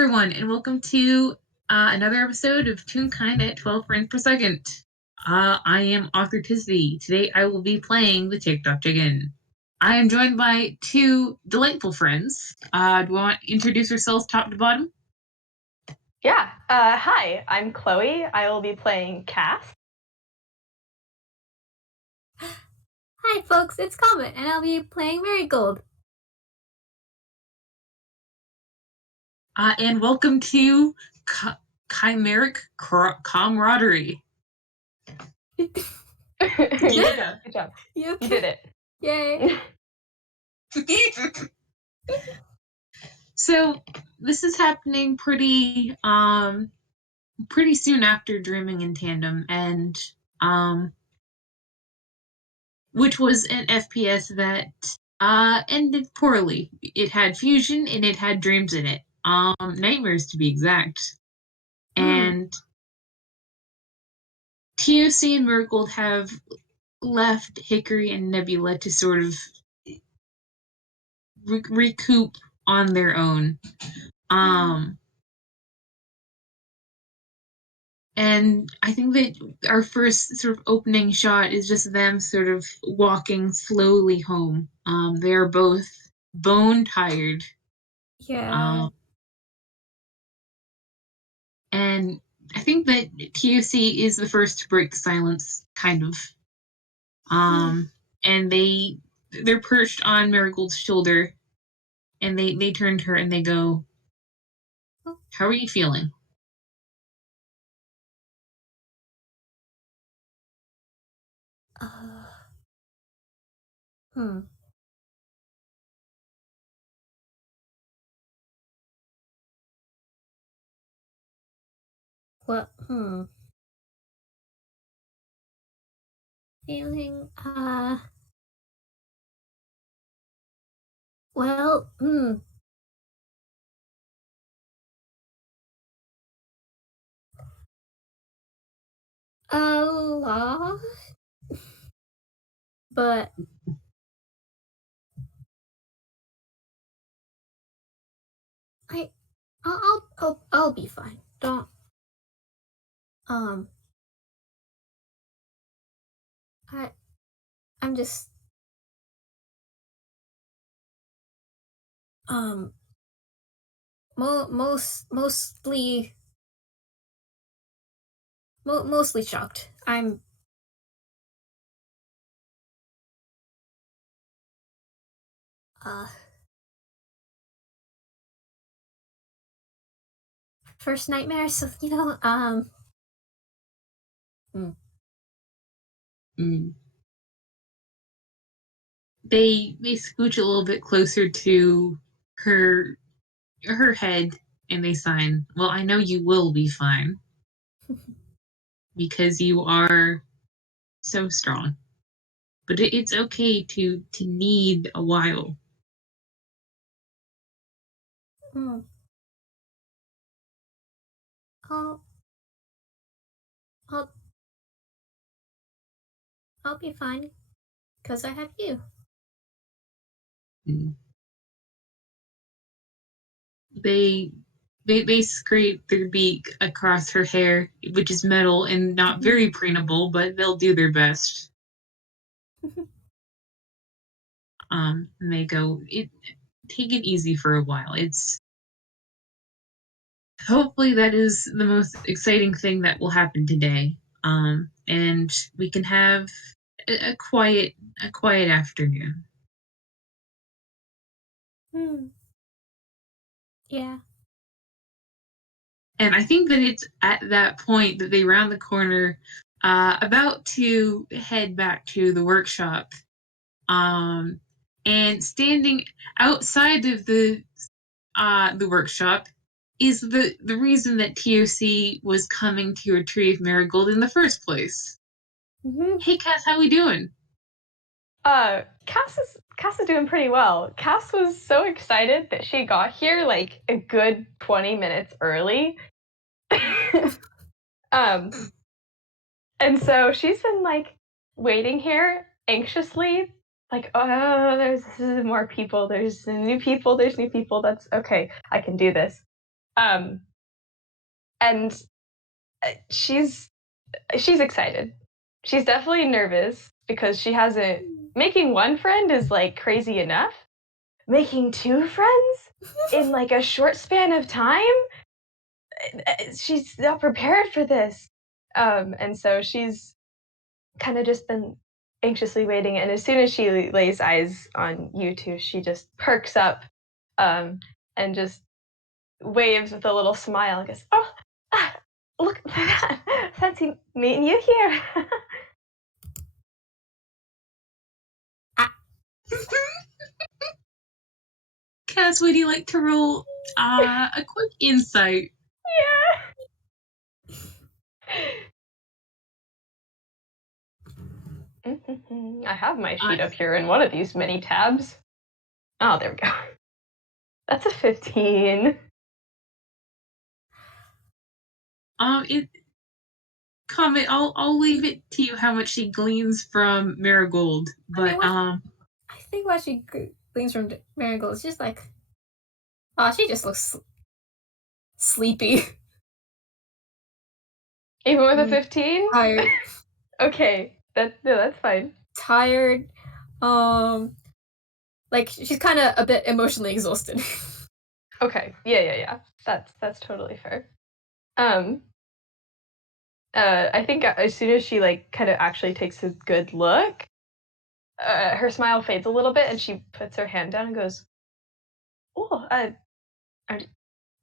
everyone, and welcome to another episode of Toonkind at 12 frames per second. I am Authorticity. Today I will be playing the TikTok Chicken. I am joined by two delightful friends. Do you want to introduce yourselves top to bottom? Yeah. Hi, I'm Chloe. I will be playing Cass. Hi folks, it's Comet, and I'll be playing Marigold. And welcome to Chimeric Camaraderie. You did it. Good job. You did it. Yay. So this is happening pretty soon after Dreaming in Tandem, and which was an FPS that ended poorly. It had fusion and it had dreams in it. Nightmares to be exact. And TOC and Marigold have left Hickory and Nebula to sort of recoup on their own. And I think that our first sort of opening shot is just them sort of walking slowly home. They are both bone tired. Yeah. And I think that TOC is the first to break silence, kind of. And they're perched on Marigold's shoulder, and they turn to her and they go, "How are you feeling?" What? Feeling, well, a lot, but I'll be fine. Don't, I'm just, mostly shocked. I'm, first nightmare, so, They scooch a little bit closer to her head, and they sign, "Well, I know you will be fine because you are so strong. But it's okay to need a while." I'll be fine, because I have you. They scrape their beak across her hair, which is metal and not very preenable, but they'll do their best. And they go, take it easy for a while. Hopefully that is the most exciting thing that will happen today. And we can have a quiet afternoon. Yeah. And I think that it's at that point that they round the corner, about to head back to the workshop. And standing outside of the workshop is the reason that TOC was coming to retrieve Marigold in the first place. Hey, Cass, how we doing? Cass is doing pretty well. Cass was so excited that she got here like a good 20 minutes early. And so she's been like waiting here anxiously, like, oh, there's more people, there's new people, that's okay, I can do this. And she's excited. She's definitely nervous because she hasn't. Making one friend is like crazy enough. Making 2 friends in like a short span of time, she's not prepared for this. And so she's kind of just been anxiously waiting. And as soon as she lays eyes on you two, she just perks up and just waves with a little smile and goes, "Oh, look at that. Fancy meeting you here." Cass, would you like to roll a quick insight? Yeah. I have my sheet up here in one of these many tabs. Oh, there we go. That's a 15. Comet, I'll leave it to you how much she gleans from Marigold, but I think what she gleans from Marigold is just like, oh, she just looks sleepy. Even with a 15? Tired. Okay, that's fine. Tired. Like she's kind of a bit emotionally exhausted. Okay, yeah. That's totally fair. I think as soon as she like kind of actually takes a good look, her smile fades a little bit, and she puts her hand down and goes, "Oh, are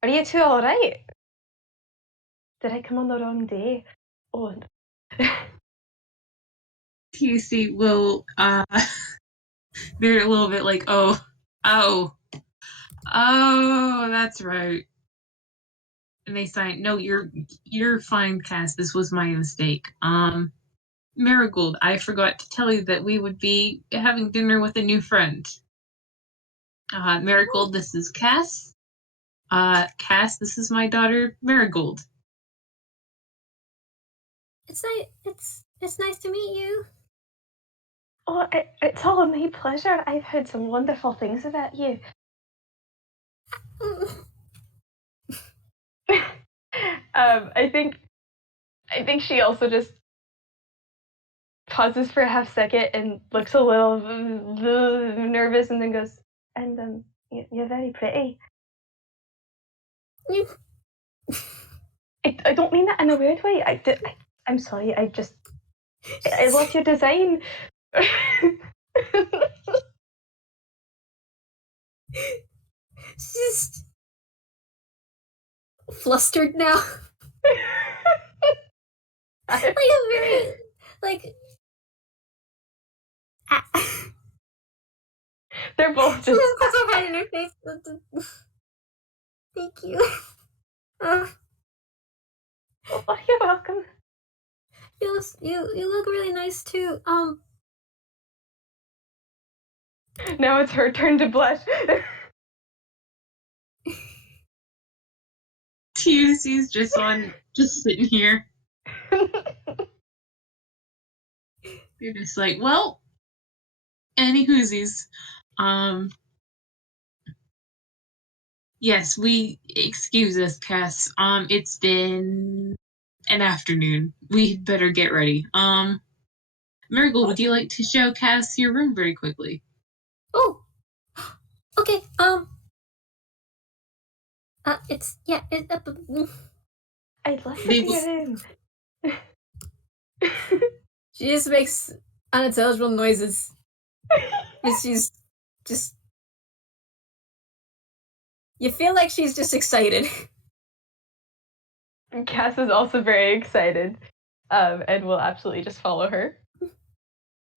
you two all right? Did I come on the wrong day? Oh." TC will they're a little bit like, oh, that's right. And they sign, no, you're fine, Cass. This was my mistake. Marigold, I forgot to tell you that we would be having dinner with a new friend. Marigold, this is Cass. Cass, this is my daughter, Marigold. It's nice to meet you. Oh, it's all my pleasure. I've heard some wonderful things about you. I think she also just pauses for a half second and looks a little nervous, and then goes, "And you're very pretty." I don't mean that in a weird way. I'm sorry. I love your design. She's just flustered now. Like a very like. They're both She just. just puts her hand in her face. Thank you. Oh, you're welcome. You look really nice too. Now it's her turn to blush. TUC's just sitting here. You're just like, well, any whoosies. Yes, excuse us, Cass. It's been an afternoon. We'd better get ready. Marigold, would you like to show Cass your room very quickly? Oh, okay. I'd love to see your room. She just makes unintelligible noises. And she's just. You feel like she's just excited. Cass is also very excited, and will absolutely just follow her.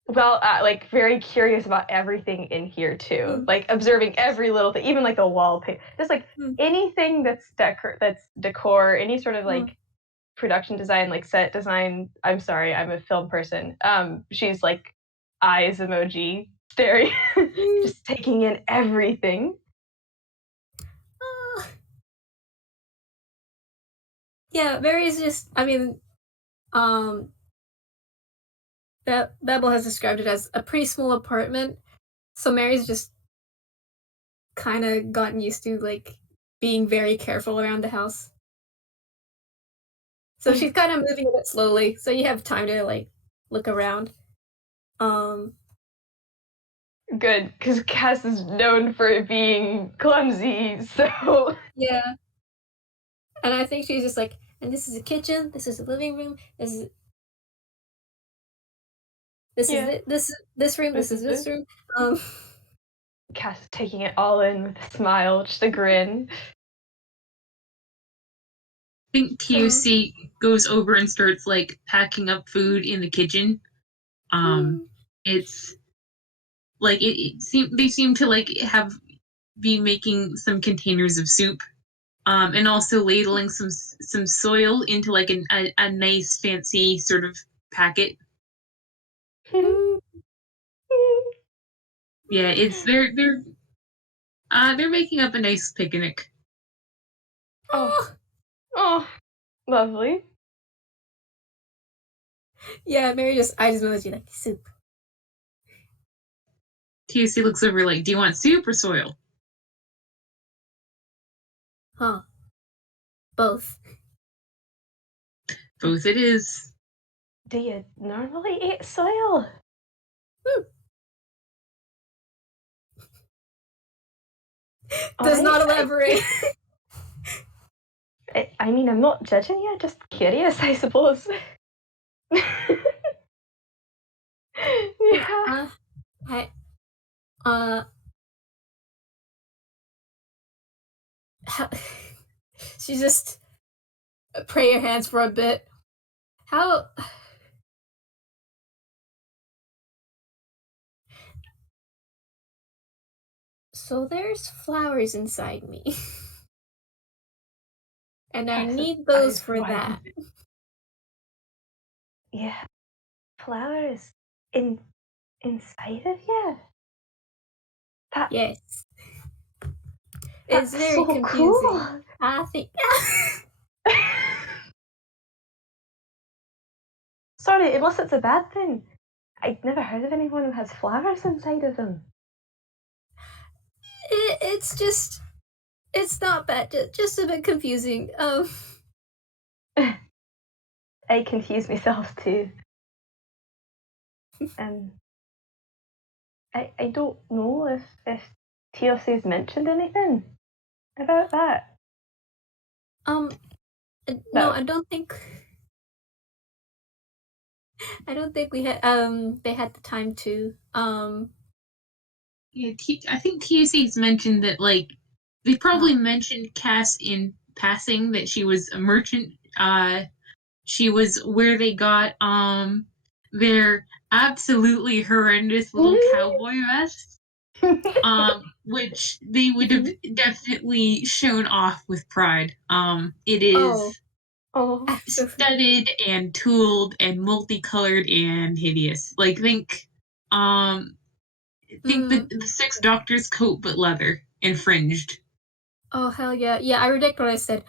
Well, like very curious about everything in here too, like observing every little thing, even like the wallpaper, just like anything that's decor, any sort of like production design, like set design. I'm sorry, I'm a film person. She's like eyes emoji staring, just taking in everything. Yeah, Mary's just. I mean, Babel has described it as a pretty small apartment, so Mary's just kind of gotten used to like being very careful around the house. So she's kind of moving a bit slowly, so you have time to like look around. Good, because Cass is known for being clumsy, so Yeah. And I think she's just like, and this is a kitchen, this is a living room, this Yeah. is this room, this is this room. Cass taking it all in with a smile, just a grin. I think TOC goes over and starts like packing up food in the kitchen. It's like they seem to like be making some containers of soup, and also ladling some soil into like a nice fancy sort of packet. Yeah, it's they're making up a nice picnic. Oh, lovely. Yeah, Mary I just know that you like soup. TOC looks over like, do you want soup or soil? Huh. Both. Both it is. Do you normally eat soil? Does not elaborate. I mean, I'm not judging you, just curious, I suppose. Yeah. She just pray your hands for a bit. How? So there's flowers inside me. And I need those for that. Yeah. Flowers inside of you? Yes. That's It's very so confusing. cool. I think. Sorry, unless it's a bad thing. I'd never heard of anyone who has flowers inside of them. It's not bad. Just a bit confusing. I confuse myself too. I don't know if TLC's mentioned anything about that. No, I don't think we had they had the time to. Yeah, I think TOC's mentioned that like they probably mentioned Cass in passing that she was a merchant. She was where they got their absolutely horrendous little cowboy vest, which they would have definitely shown off with pride. It is studded and tooled and multicolored and hideous. Like think the Six Doctors coat but leather and fringed. Oh hell yeah. Yeah, I redact what I said.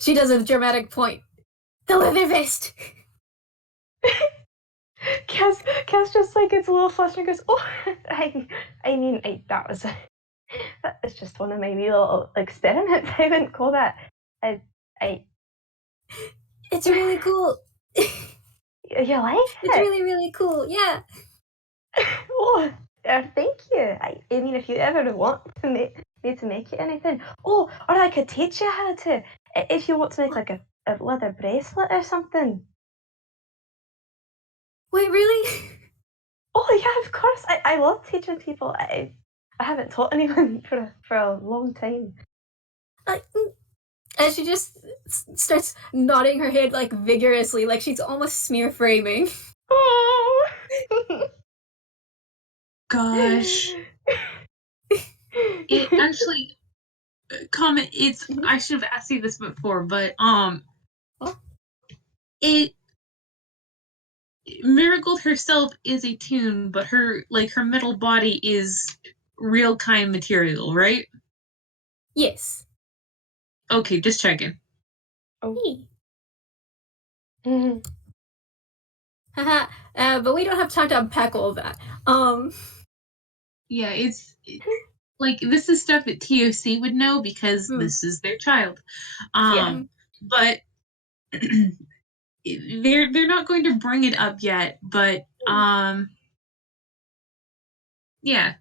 She does a dramatic point. The leather vest. Cass just like gets a little flustered and goes, "Oh, that was just one of my wee little experiments. I wouldn't call that. It's really cool. You like it? It's really, really cool. Yeah. Oh, thank you. I mean, if you ever want to make it anything, or I could teach you how to. If you want to make like a leather bracelet or something. Wait, really? Oh yeah, of course. I love teaching people. I haven't taught anyone for a long time. And she just starts nodding her head like vigorously, like she's almost smear framing. Oh gosh. It actually, Comet. It's I should have asked you this before, but Marigold herself is a toon, but her metal body is real kind material, right? Yes. Okay, just checking. Oh. Haha. But we don't have time to unpack all of that. Yeah, like this is stuff that TOC would know because this is their child. Yeah. But they're not going to bring it up yet, but yeah.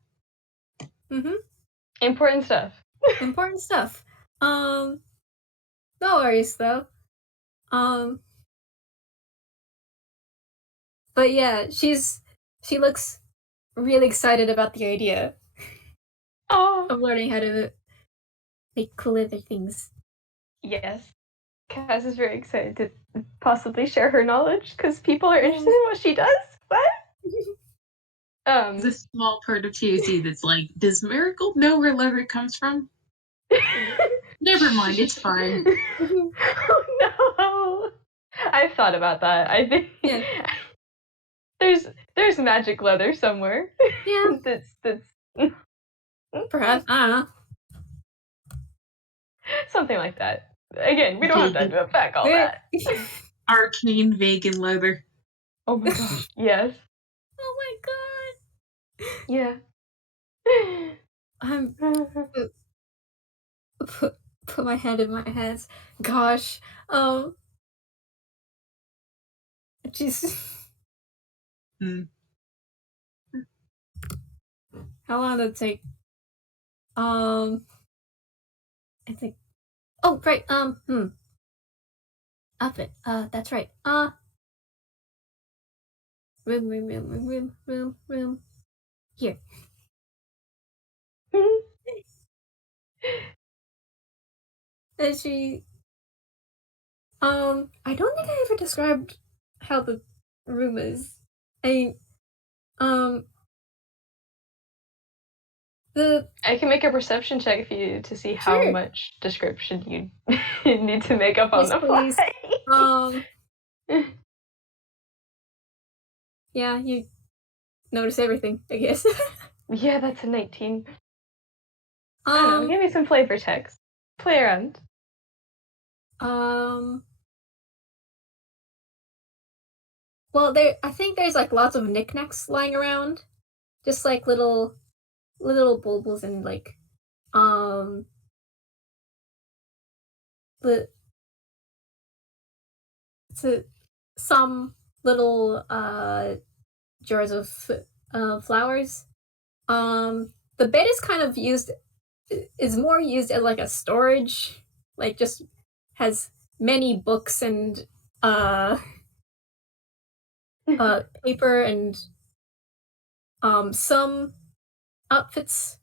Important stuff. Important stuff. No worries though. But yeah, she looks really excited about the idea of learning how to make cool other things. Yes. Cass is very excited to possibly share her knowledge because people are interested in what she does. What? There's a small part of TOC that's like, does Marigold know where leather comes from? Never mind, it's fine. Oh no! I've thought about that. I think there's magic leather somewhere. Yeah. that's Perhaps, I don't know. Something like that. Again, we don't have time to unpack all that. Arcane vegan leather. Oh my gosh. Yes. Oh my god. Yeah. I'm put my head in my hands. Gosh. Jeez. How long did it take? I think. Oh, right. Outfit. That's right. Room. Here. And she. I don't think I ever described how the room is. I can make a perception check to see how much description you need to make up on the fly. Yeah, you notice everything, I guess. Yeah, that's a 19. I don't know, give me some flavor text. Play around. Well, I think there's like lots of knickknacks lying around, just like little baubles and like some little jars of flowers. The bed is kind of is more used as like a storage, like just has many books and paper and some outfits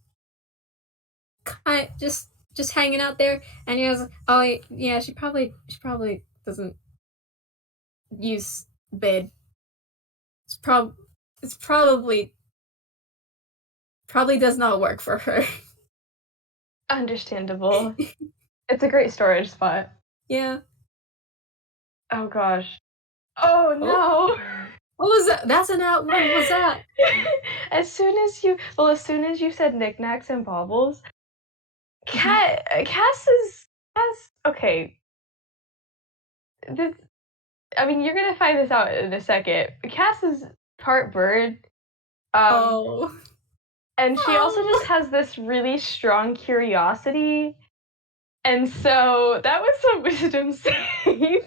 just hanging out there, and he goes, oh yeah, she probably doesn't use bed. It's probably does not work for her. Understandable. It's a great storage spot. Yeah. Oh gosh. Oh no. What was that? That's an out. What was that? As soon as you said knickknacks and baubles, Cass okay. I mean, you're gonna find this out in a second. Cass is part bird. And she also just has this really strong curiosity. And so that was some wisdom save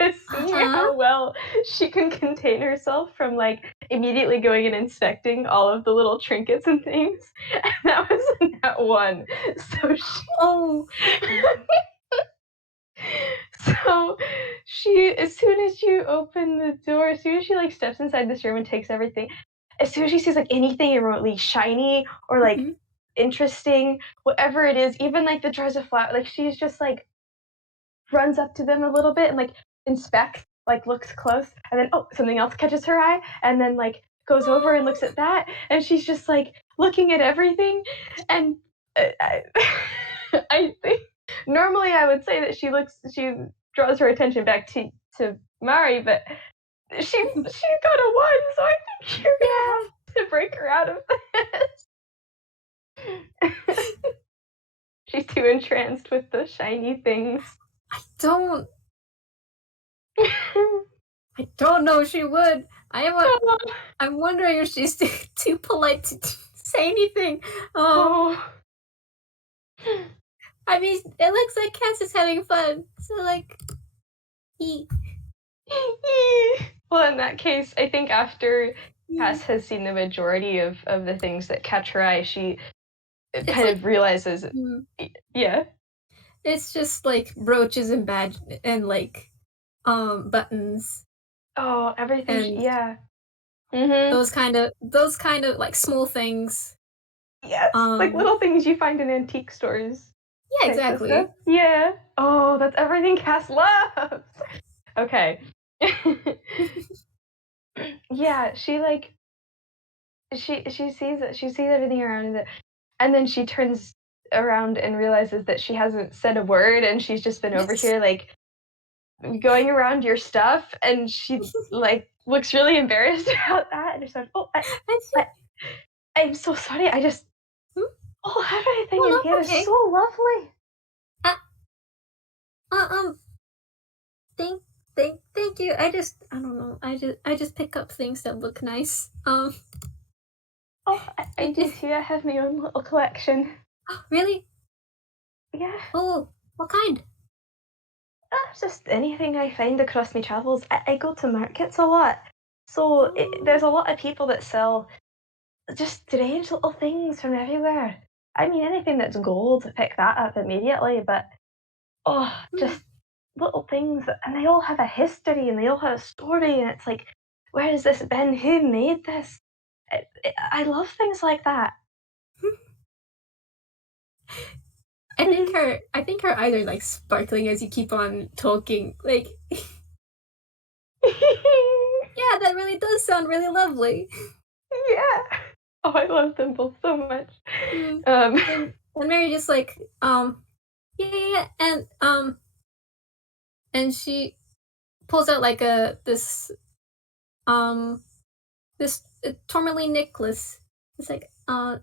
to see how well she can contain herself from like immediately going and inspecting all of the little trinkets and things. And that was that one. So she as soon as you open the door, as soon as she like steps inside this room and takes everything, as soon as she sees like anything remotely shiny or like interesting, whatever it is, even like the jars of flour, like she's just like runs up to them a little bit and like inspects, like looks close, and then something else catches her eye, and then like goes over and looks at that, and she's just like looking at everything. And I think normally I would say that she draws her attention back to Mari, but she got a 1, so I think you're gonna have to break her out of this. She's too entranced with the shiny things. I don't know if she would. I'm wondering if she's too polite to say anything. Oh. I mean, it looks like Cass is having fun. So like, Well, in that case, I think after Cass has seen the majority of the things that catch her eye, she kind of realizes, yeah. It's just like brooches and badge and like buttons. Oh, everything. And yeah. Mm-hmm. Those kind of like small things. Yes, like little things you find in antique stores. Yeah, exactly. Yeah. Oh, that's everything Cass loves. Okay. Yeah, she like she sees everything around it, and then she turns around and realizes that she hasn't said a word, and she's just been over here like going around your stuff, and she like looks really embarrassed about that, and she's like, "Oh, I'm so sorry. I just everything in here is so lovely." Thank you. I don't know. I just pick up things that look nice. Oh, I do too. I have my own little collection. Really? Yeah. Oh, what kind? Just anything I find across my travels. I go to markets a lot, so there's a lot of people that sell just strange little things from everywhere. I mean, anything that's gold, pick that up immediately, but just little things, and they all have a history and they all have a story, and it's like, where has this been? Who made this? I love things like that. I think her eyes are like sparkling as you keep on talking. Like, yeah, that really does sound really lovely. Yeah. Oh, I love them both so much. And Mary just like, yeah, and she pulls out like this tourmaline necklace. It's like, I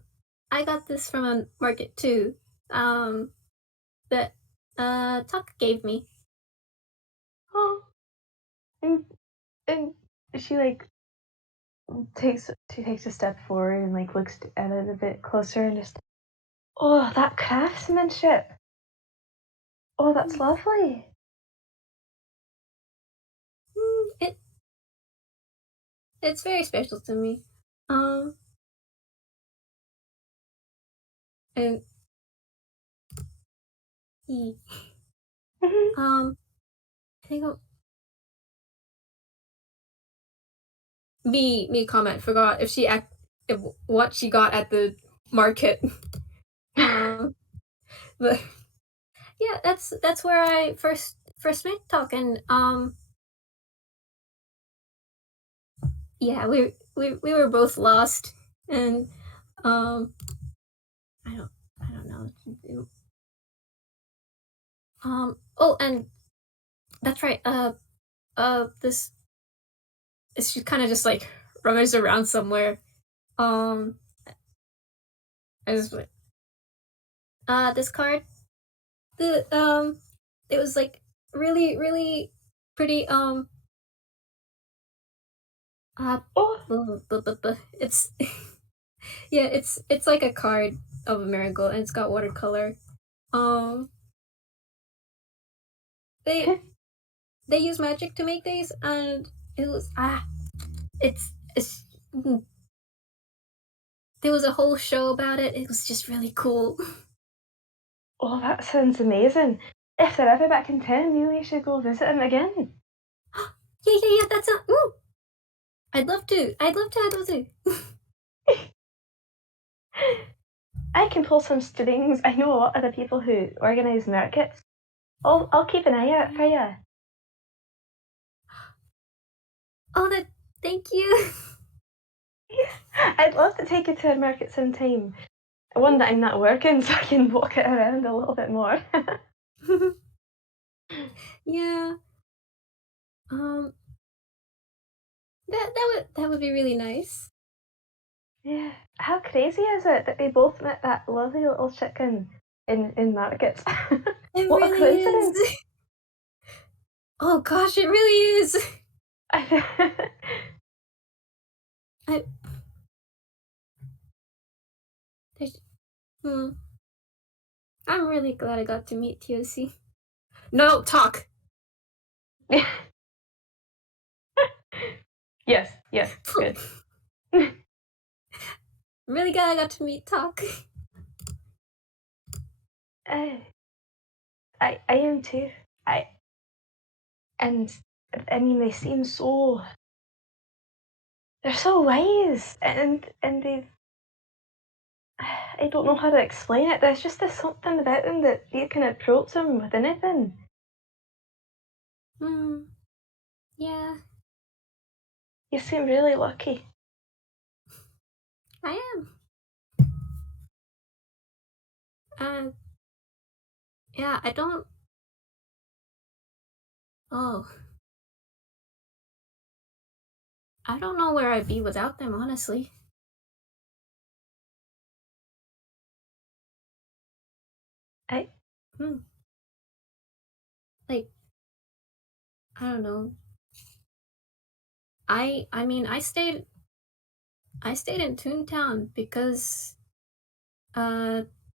got this from a market too. That TOC gave me. Oh, and she like takes a step forward and like looks at it a bit closer and just, oh, that craftsmanship. Oh, that's lovely. It's very special to me. And I think me Comet forgot if what she got at the market. But yeah, that's where I first met TOC, and yeah, we were both lost, and I don't know what to do. Oh, and that's right. This she kind of just like rummaged around somewhere. I just went, this card. It was like really pretty. It's yeah, it's like a card of a marigold, and it's got watercolor. They use magic to make these, and it was it's there was a whole show about it. It was just really cool. Oh, that sounds amazing. If they're ever back in town, maybe we should go visit them again. Yeah, that's ooh. I'd love to. I'd love to. I can pull some strings. I know a lot of the people who organise markets. I'll keep an eye out for you. Oh, thank you. Yeah, I'd love to take you to a market sometime. One that I'm not working, so I can walk it around a little bit more. Yeah. That would be really nice. Yeah. How crazy is it that they both met that lovely little chicken in markets? It What really a coincidence! is. Oh gosh, it really is. I Hmm. I'm really glad I got to meet TOC. No, talk. Yes, good. Really glad I got to meet Talk. I am too. And I mean they seem so, they're so wise, and they, I don't know how to explain it. There's just something about them that you can approach them with anything. Yeah, You seem really lucky. I am. Yeah, I don't. Oh, I don't know where I'd be without them, honestly. I Like, I don't know. I mean, I stayed in Toontown because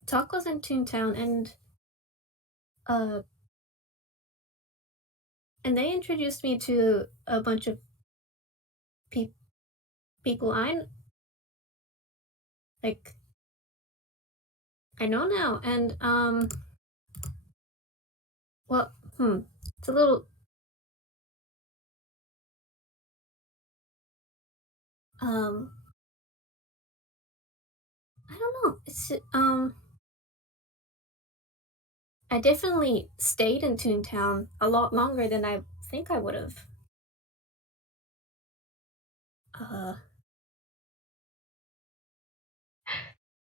Talk was in Toontown, uh and they introduced me to a bunch of people like I know now, and well, it's a little I don't know. It's I definitely stayed in Toontown a lot longer than I think I would have. Uh,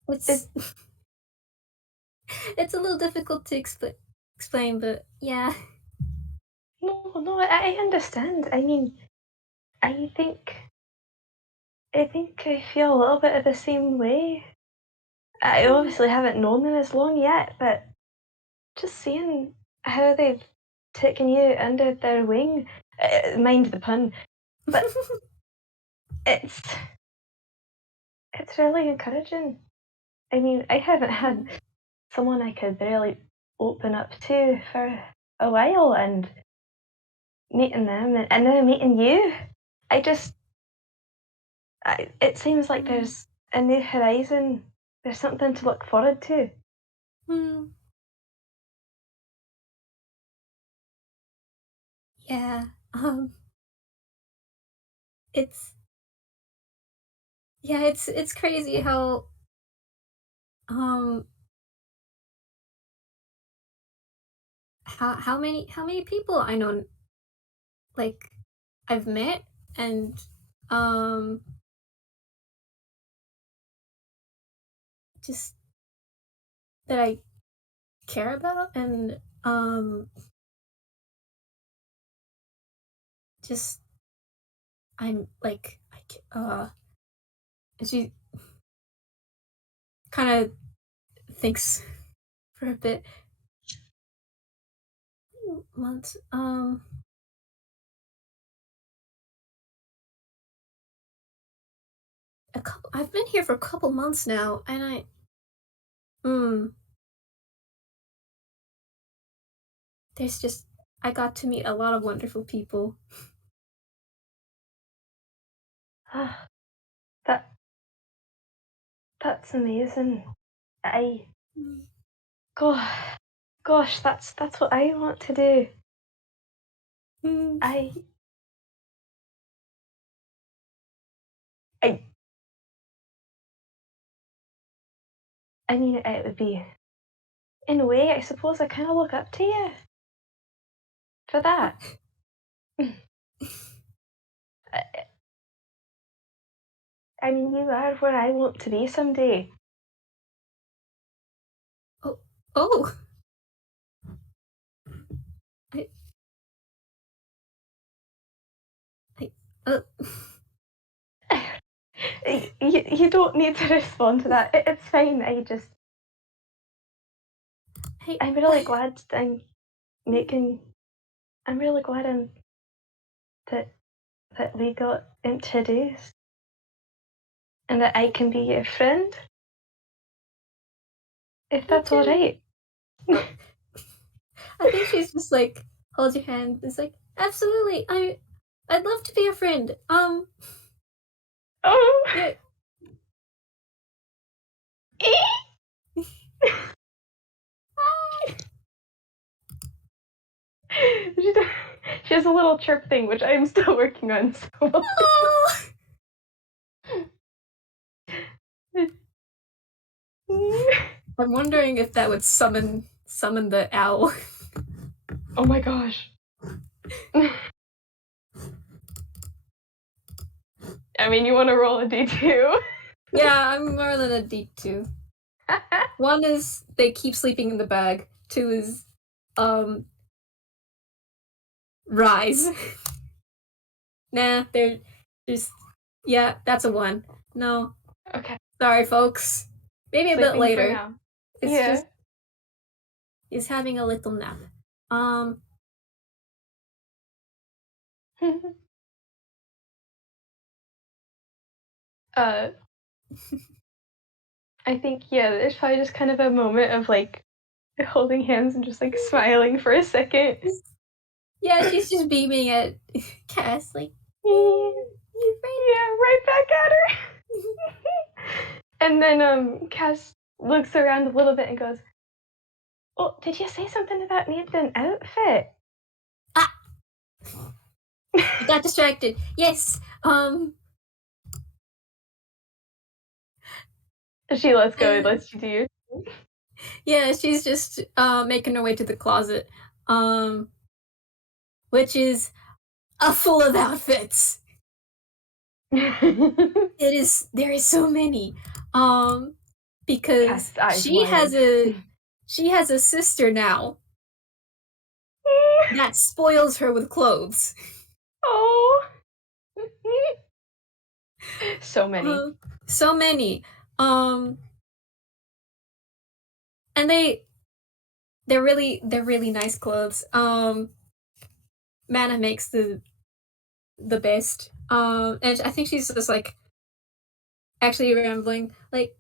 it's it's a little difficult to explain, but yeah. no, I understand. I mean, I think I feel a little bit of the same way. I obviously haven't known them as long yet, but just seeing how they've taken you under their wing, mind the pun, but it's really encouraging. I mean, I haven't had someone I could really open up to for a while, and meeting them and now meeting you, it seems like there's a new horizon. There's something to look forward to. Yeah. It's it's crazy how how many people I know, like, I've met, and um just that I care about, and just I'm like and she kind of thinks for a bit. Months. A couple. I've been here for a couple months now, and there's just I got to meet a lot of wonderful people. that that's amazing. I go Gosh, that's what I want to do. I I I mean, it would be, in a way, I suppose I kind of look up to you for that. I mean, you are where I want to be someday. Oh. I I uh, You don't need to respond to that. It's fine. I'm really glad I'm really glad that we got introduced and that I can be your friend. If that's all right. I think she's just like holds your hand. It's like absolutely. I'd love to be a friend. Oh. Yeah. She has a little chirp thing, which I'm still working on. So I'm wondering if that would summon the owl. Oh my gosh. I mean, you want to roll a d2? Yeah, I'm more than a D2. One is they keep sleeping in the bag. Two is rise. Nah, they're just yeah, that's a 1. No. Okay. Sorry folks. Maybe a bit Sleeping later. for now. It's Yeah. just he's having a little nap. I think it's probably just kind of a moment of like holding hands and just like smiling for a second. Yeah, she's just beaming at Cass like Yeah, right back at her. And then Cass looks around a little bit and goes, "Oh, did you say something about needing an outfit?" I got distracted. Yes. She lets go and lets you do your thing. Yeah, she's just making her way to the closet. Which is full of outfits. There is so many. Because she has a sister now that spoils her with clothes. Oh. So many. So many. And they're really nice clothes. Mana makes the best. And I think she's just like actually rambling. Like,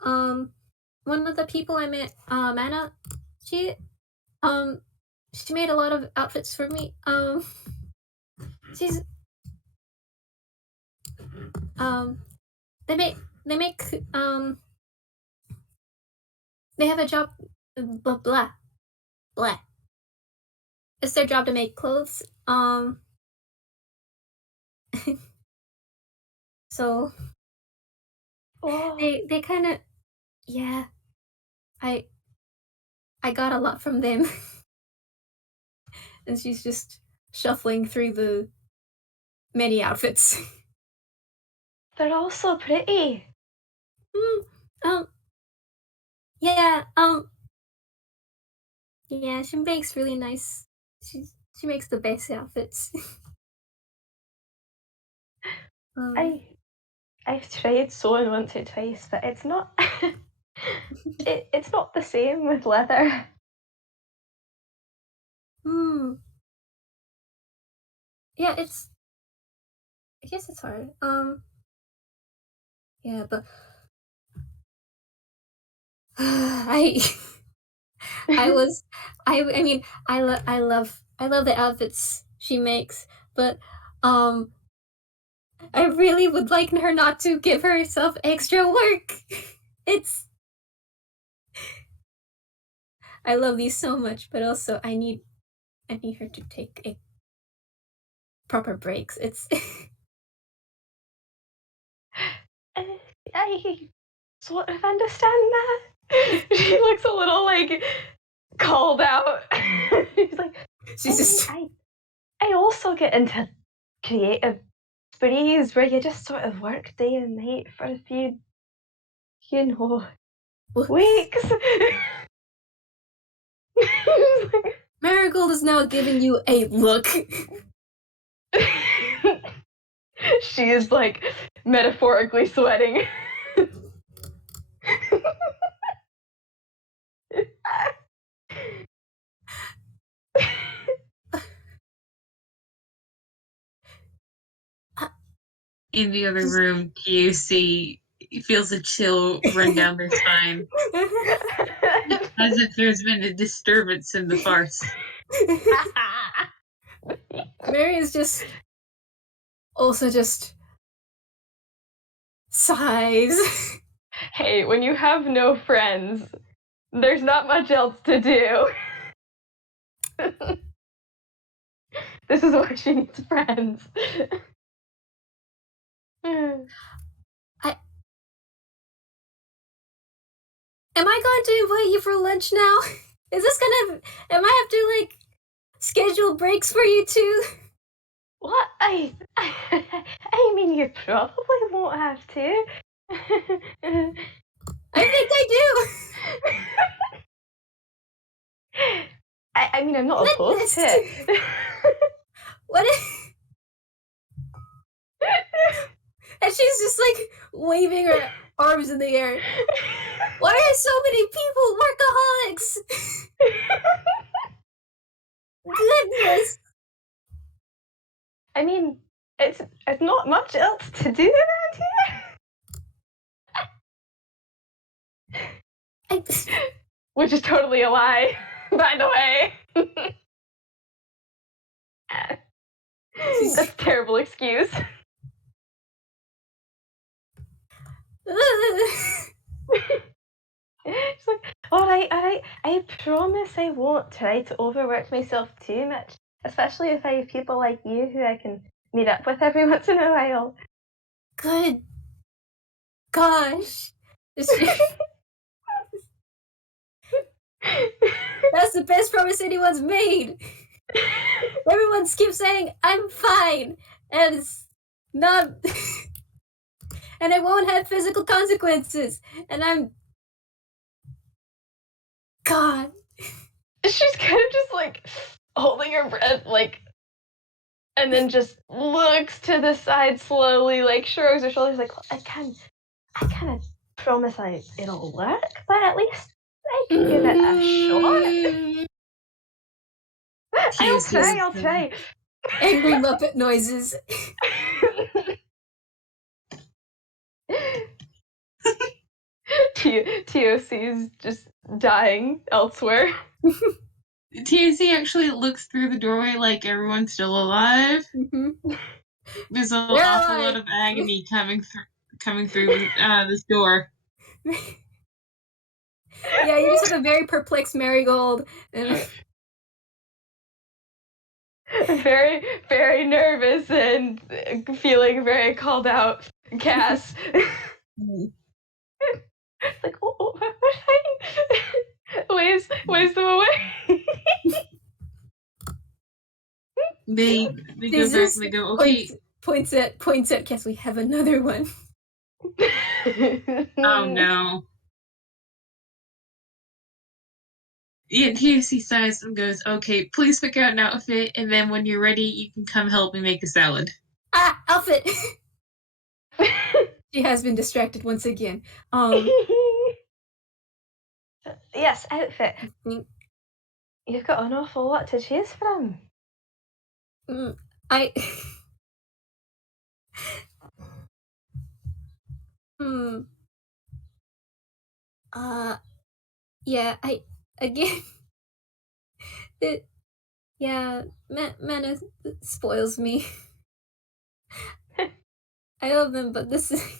one of the people I met, Mana, she made a lot of outfits for me. She's they make they have a job, blah blah blah. It's their job to make clothes. So they kind of yeah. I got a lot from them. And she's just shuffling through the many outfits. They're all so pretty. Yeah, yeah, she makes really nice. She makes the best outfits. I've tried sewing once or twice, but it's not it's not the same with leather. Yeah, I guess it's hard. Yeah, but I mean, I love the outfits she makes, but I really would like her not to give herself extra work. I love these so much, but also I need her to take proper breaks. It's I sort of understand that. She looks a little like called out. She's like, I also get into creative sprees where you just sort of work day and night for a few, weeks. Marigold is now giving you a look. She is like metaphorically sweating. In the other room, you see feels a chill run down their spine, as if there's been a disturbance in the farce. Mary is just also just sighs. Hey, when you have no friends, there's not much else to do. This is why she needs friends. Am I going to invite you for lunch now? Is this gonna? Am I have to like schedule breaks for you too? What? I mean, you probably won't have to. I think I do. I mean, I'm not opposed to it. What? And she's just like waving her arms in the air. Why are so many people workaholics? Goodness. I mean, it's not much else to do around here. Which is totally a lie, by the way. That's a terrible excuse. She's like, all right. I promise I won't try to overwork myself too much, especially if I have people like you who I can meet up with every once in a while. Good. Gosh. That's the best promise anyone's made. Everyone keeps saying, I'm fine. And it's not... and it won't have physical consequences. And I'm... God. She's kind of just like holding her breath, like, and then just looks to the side slowly, like shrugs her shoulders, like, I can't promise it'll work, but at least I can give it a shot. I'll try. Angry Muppet noises. TOC's just dying elsewhere. TOC actually looks through the doorway like everyone's still alive. Mm-hmm. There's an awful lot of agony coming through this door. Yeah, you just have a very perplexed Marigold. And... very, very nervous and feeling very called out. Cass. Like, oh, waves them away. They go back and they go, okay. Points at Cass, we have another one. Oh no. Yeah, TOC sighs and goes, okay, please pick out an outfit, and then when you're ready, you can come help me make a salad. Ah, outfit! She has been distracted once again. Yes, outfit. You've got an awful lot to choose from. Yeah, Mana spoils me. I love them, but this is...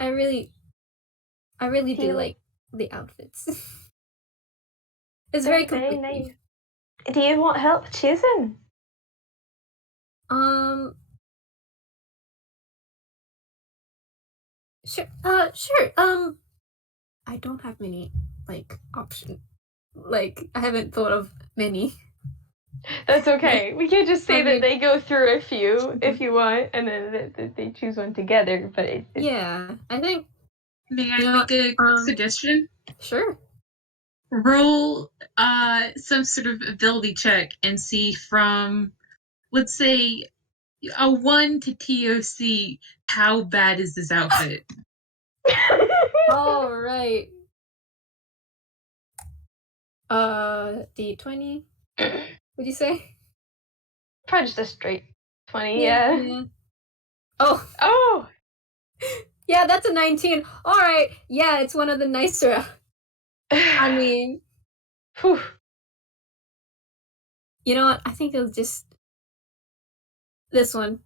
I really do like the outfits. It's very nice. Do you want help choosing? Sure. I don't have many options. I haven't thought of many. That's okay. We can just say that they go through a few if you want, and then they choose one together. But yeah, I think. May I make a quick suggestion? Sure. Roll some sort of ability check and see from, let's say, a 1 to TOC, how bad is this outfit? All right. D20. What'd you say? Probably just a straight 20. Yeah. Oh! Yeah, that's a 19. Alright, yeah, it's one of the nicer. I mean... Whew. You know what? I think it was just... this one.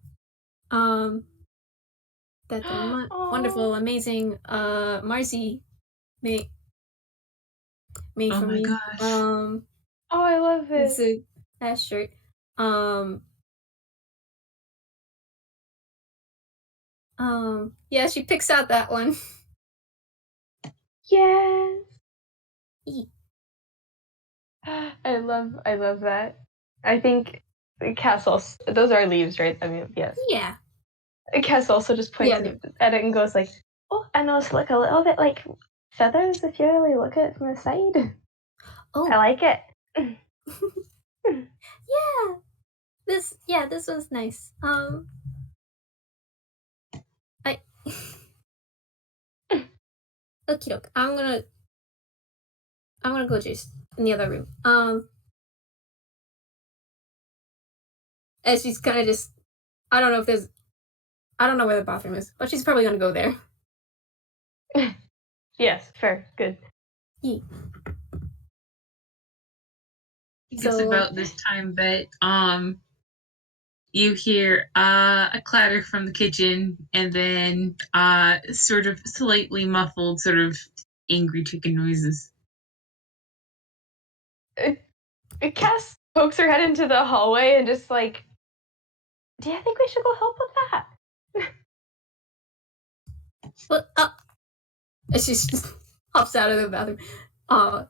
That the wonderful, amazing, Marcy made Oh for my me. gosh. Oh, I love It's it. a nice shirt. Yeah, she picks out that one. Yes. E. I love that. I think Cass also, those are leaves, right? I mean, yes. Yeah. Cass also just points at it and goes like, oh, and those look a little bit like feathers if you really look at it from the side. Oh. I like it. Yeah. This one's nice. Okie doke. I'm gonna go just in the other room. And she's kind of just, I don't know where the bathroom is, but she's probably gonna go there. Yes, fair, good. Yeah. It's about this time that you hear a clatter from the kitchen, and then sort of slightly muffled, sort of angry chicken noises. Cass pokes her head into the hallway and just like, do you think we should go help with that? But and she just hops out of the bathroom. I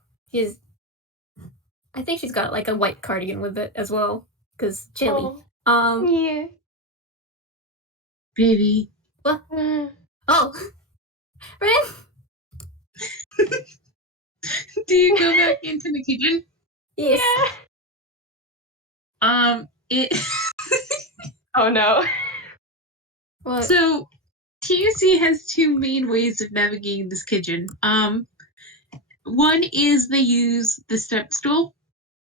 think she's got like a white cardigan with it as well, because chilly. Yeah. Baby. What? Oh, Ren. Do you go back into the kitchen? Yes. Yeah. It. Oh no. What? So, TUC has two main ways of navigating this kitchen. One is they use the step stool.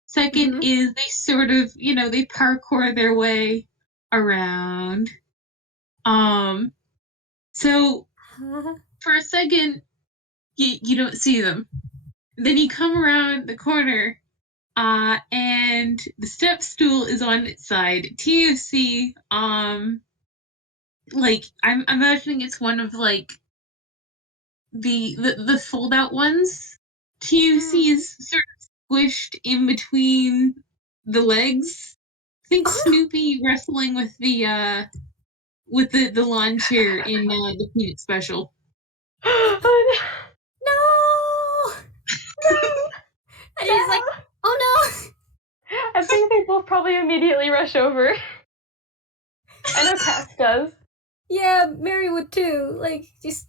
Second is they sort of, they parkour their way around. So for a second, you don't see them. Then you come around the corner, and the step stool is on its side. TUC, like I'm imagining it's one of like the fold out ones. TUC is sort of squished in between the legs. Think Snoopy wrestling with the lawn chair in the Peanut special. Oh, No! no! And he's like, oh no! I think they both probably immediately rush over. I know Cass does. Yeah, Mary would too. Like, just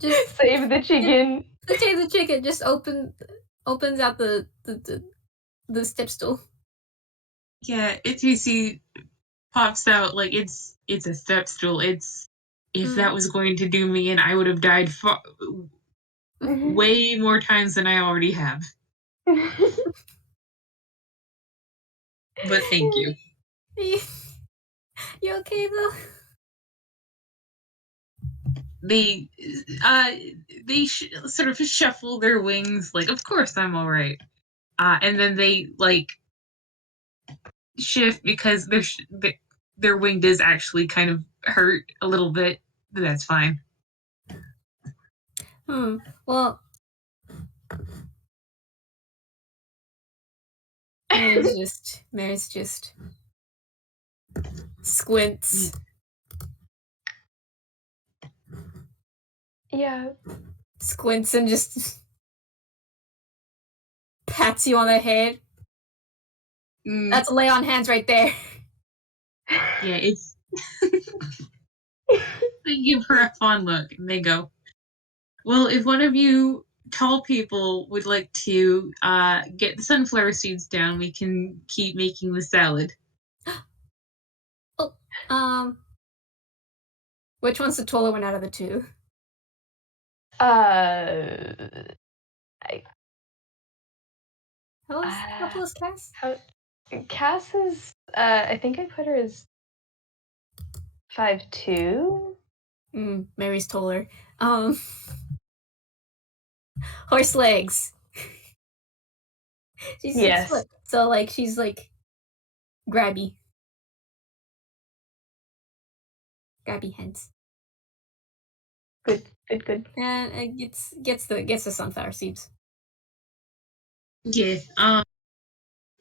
save the chicken. Save the chicken. Just opens out the step stool. Yeah, TUC pops out like it's a step stool. If that was going to do me, and I would have died way more times than I already have. But thank you. You okay though? They sort of shuffle their wings, like, of course I'm all right. And then they like shift because their wing does actually kind of hurt a little bit. But that's fine. Well, Mary's just squints. Yeah. Squints and just pats you on the head. That's a lay on hands right there. Yeah, it's they give her a fond look and they go, well, if one of you tall people would like to get the sunflower seeds down, we can keep making the salad. Oh, which one's the taller one out of the two? How old is Cass? Cass is, I think I put her as 5'2". Mary's taller. Horse legs. She's 6 foot, so like she's like grabby hands. Good. And it gets the sunflower seeds. Yeah.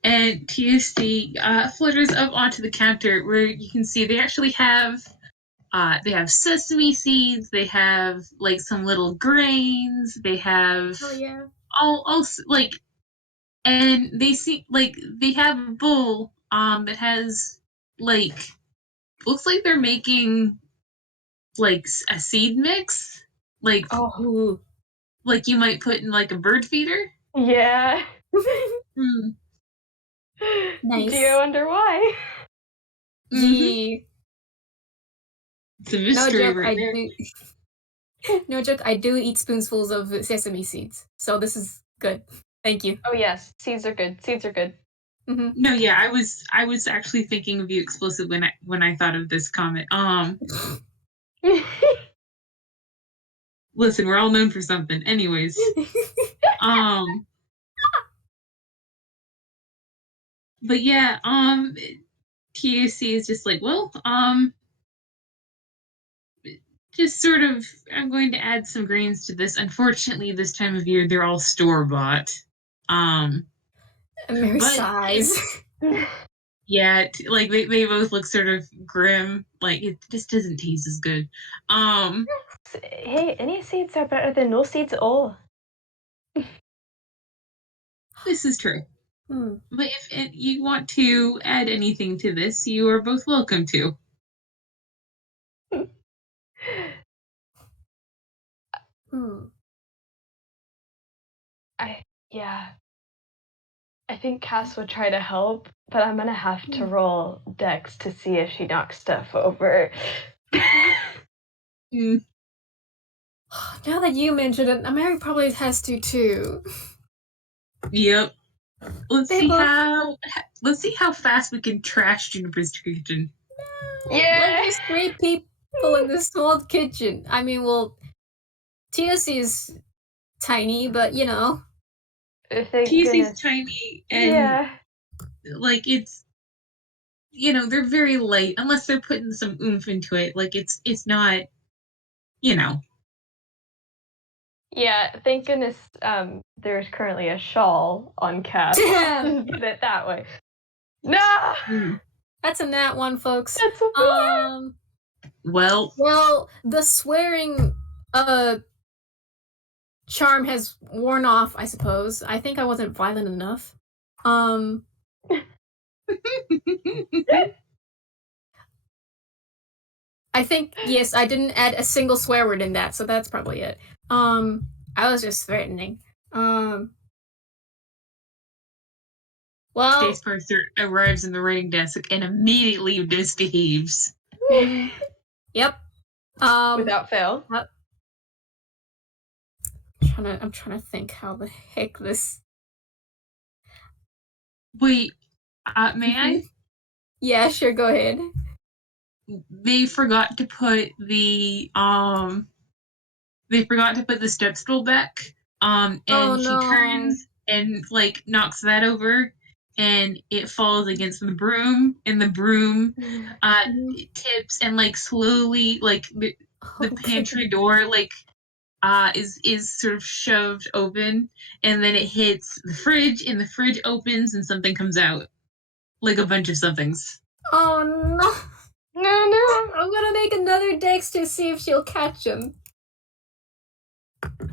And TSC flutters up onto the counter where you can see they actually have sesame seeds, they have like some little grains, they have all like, and they see like they have a bowl that has like, looks like they're making like a seed mix, like like you might put in like a bird feeder. Yeah. Nice. Do you wonder why? Mm-hmm. It's a mystery right there. No joke, I do eat spoonfuls of sesame seeds, so this is good. Thank you. Oh yes, seeds are good. Mm-hmm. No, yeah, I was actually thinking of you explicitly when I thought of this comment. Listen, we're all known for something. Anyways, but yeah, TAC is just like, well, just sort of, I'm going to add some grains to this. Unfortunately, this time of year, they're all store-bought. Very size. Yeah, like they both look sort of grim. Like it just doesn't taste as good. Hey, any seeds are better than no seeds at all. This is true. But if you want to add anything to this, you are both welcome to. I think Cass would try to help, but I'm gonna have to roll Dex to see if she knocks stuff over. Now that you mentioned it, Mary probably has to too. Yep. Let's see how fast we can trash Juniper's kitchen. Yeah. Like there's 3 people in this small kitchen. I mean, well, TSC is tiny, but you know. TSC's tiny and like it's, you know, they're very light unless they're putting some oomph into it. Like it's not, you know. Yeah, thank goodness there's currently a shawl on Cass. Just get it that way. No! That's a nat 1, folks. That's a Well, the swearing charm has worn off, I suppose. I think I wasn't violent enough. I think, yes, I didn't add a single swear word in that, so that's probably it. I was just threatening. Well, Space Parser arrives in the writing desk and immediately misbehaves. Yep. Without fail. I'm trying to think how the heck this. Wait, may I? Yeah, sure. Go ahead. They forgot to put the step stool back. And she turns and like knocks that over, and it falls against the broom, and the broom tips and like slowly like the pantry door like is sort of shoved open, and then it hits the fridge, and the fridge opens, and something comes out, like a bunch of somethings. Oh no! No! I'm gonna make another Dex to see if she'll catch him.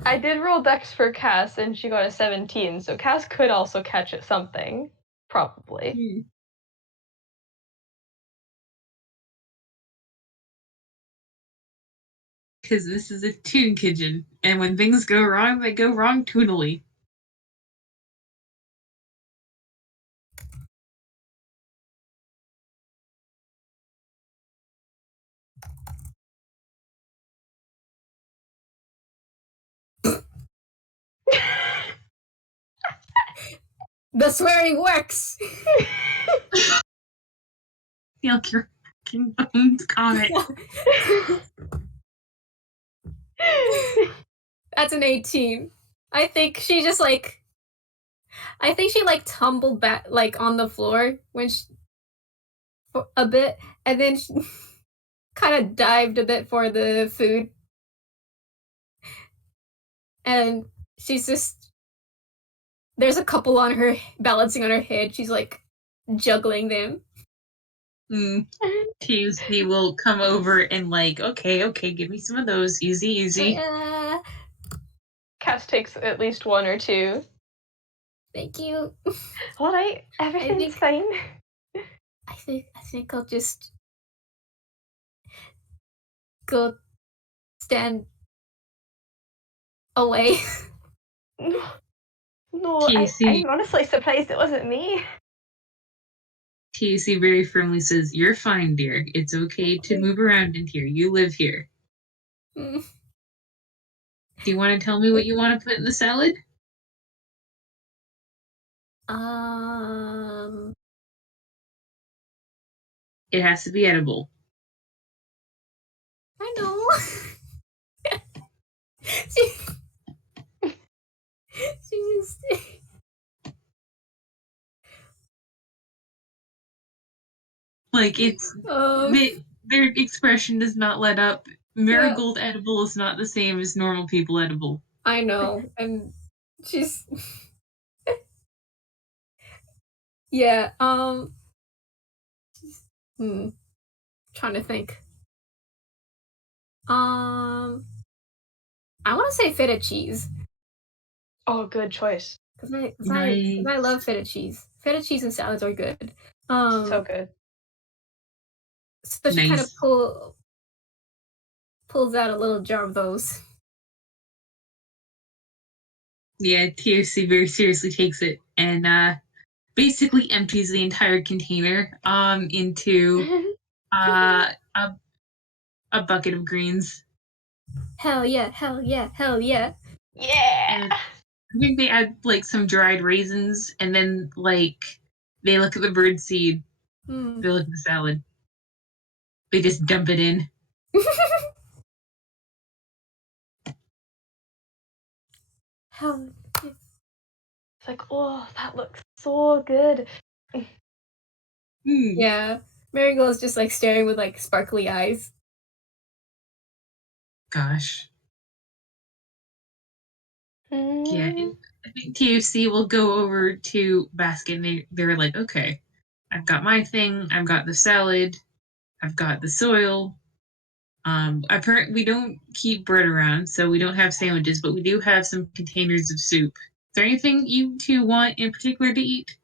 I did roll Dex for Cass, and she got a 17, so Cass could also catch it something, probably. Because this is a toon kitchen, and when things go wrong, they go wrong toonily. The swearing works! Feel like you're Comet. That's an 18. I think she just tumbled back on the floor when a bit, and then she kind of dived a bit for the food, and she's just there's a couple on her balancing on her head. She's like juggling them. TOC will come over and okay, give me some of those. Easy. Cass takes at least one or two. Thank you. All right, everything's fine. I think I'll just go stand away. No, I'm honestly surprised it wasn't me. TOC very firmly says, "You're fine, dear. It's okay to move around in here. You live here." Do you want to tell me what you want to put in the salad? It has to be edible. I know. She's it's their expression does not let up. Marigold edible is not the same as normal people edible. I know, and she's trying to think. I want to say feta cheese. Oh, good choice. Because I love feta cheese. Feta cheese and salads are good. So good. So she kind of pulls out a little jar of those. Yeah, TOC very seriously takes it and basically empties the entire container into a bucket of greens. Hell yeah. Yeah. And I think they add some dried raisins, and then they look at the bird seed. They look at the salad. They just dump it in. Hell. It's oh, that looks so good. Yeah, Marigold's just staring with sparkly eyes. Gosh. Yeah, I think TOC will go over to Basket, and they're like, okay, I've got my thing, I've got the salad, I've got the soil. I've heard we don't keep bread around, so we don't have sandwiches, but we do have some containers of soup. Is there anything you two want in particular to eat?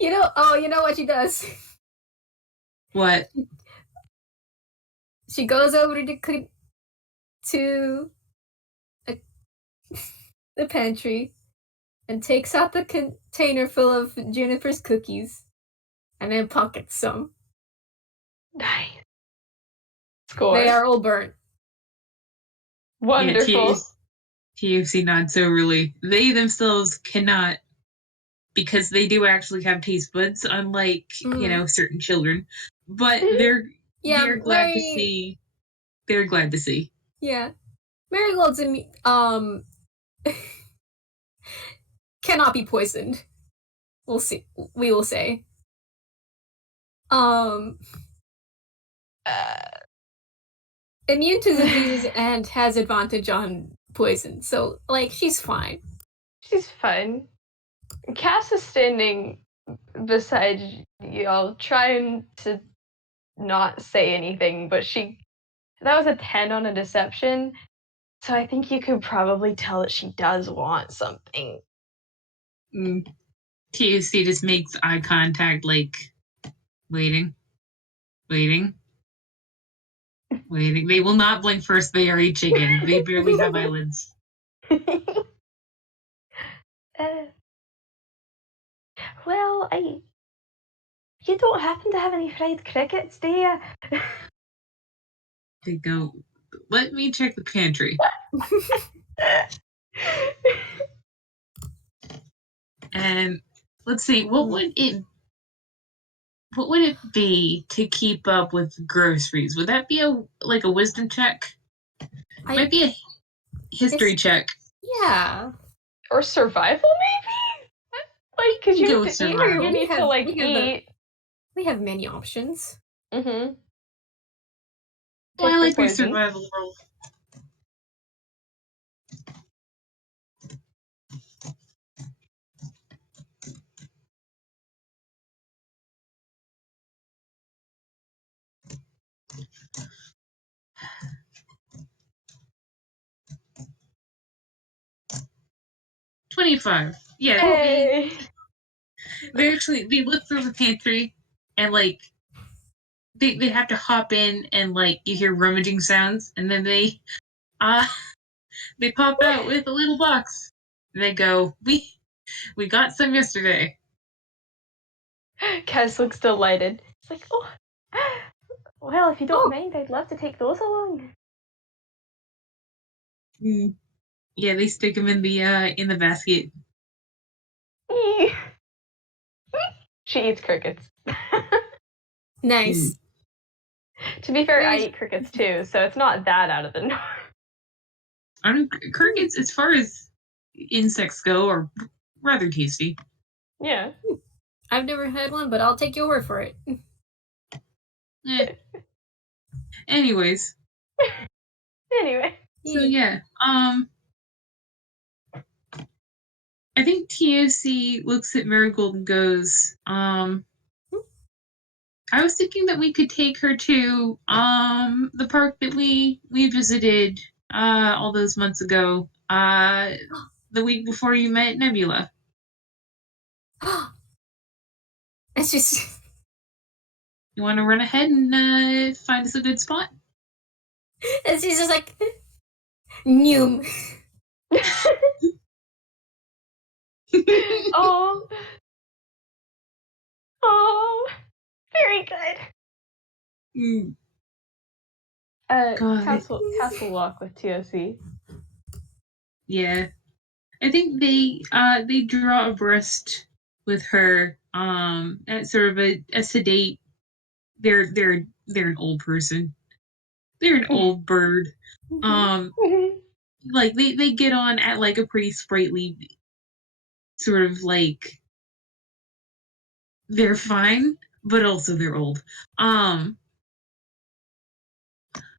You know what she does? What? She goes over to the pantry and takes out the container full of Juniper's cookies and then pockets some. Nice. Score. They are all burnt. Wonderful. Yeah, TOC not so really. They themselves cannot, because they do actually have taste buds, unlike certain children. But they're glad to see. They're glad to see. Yeah, Marigold's cannot be poisoned. We'll see. We will say. Immune to diseases and has advantage on poison. So she's fine. She's fine. Cass is standing beside y'all, trying to not say anything, but that was a 10 on a deception, so I think you could probably tell that she does want something. TOC just makes eye contact, waiting. They will not blink first. They are eating chicken. They barely have eyelids. Well, you don't happen to have any fried crickets, do you? They go, let me check the pantry. And let's see, what would it be to keep up with groceries? Would that be a wisdom check? Might be a history check. Yeah. Or survival, maybe? Like, because You you go with survival. need to, like, eat. We have many options. Mm-hmm. Well, I like your survival roll. $25. Yeah, Hey. they look through the pantry and like they have to hop in and like you hear rummaging sounds and then they pop out with a little box. And they go, we got some yesterday. Kaz looks delighted. It's like, oh, well, if you don't mind, I'd love to take those along. Yeah, they stick them in the basket. She eats crickets. Nice. To be fair, I eat crickets too, so it's not that out of the norm. I mean, crickets, as far as insects go, are rather tasty. Yeah. I've never had one, but I'll take your word for it. Anyways. Anyway. So yeah, I think TOC looks at Marigold and goes, I was thinking that we could take her to the park that we visited all those months ago, the week before you met Nebula. It's just You want to run ahead and find us a good spot? and she's just like Noom. Oh, very good. Castle walk with TOC. Yeah, I think they draw abreast with her at sort of a sedate. They're an old person. They're an old bird. Like they get on at like a pretty sprightly sort of like they're fine, but also they're old.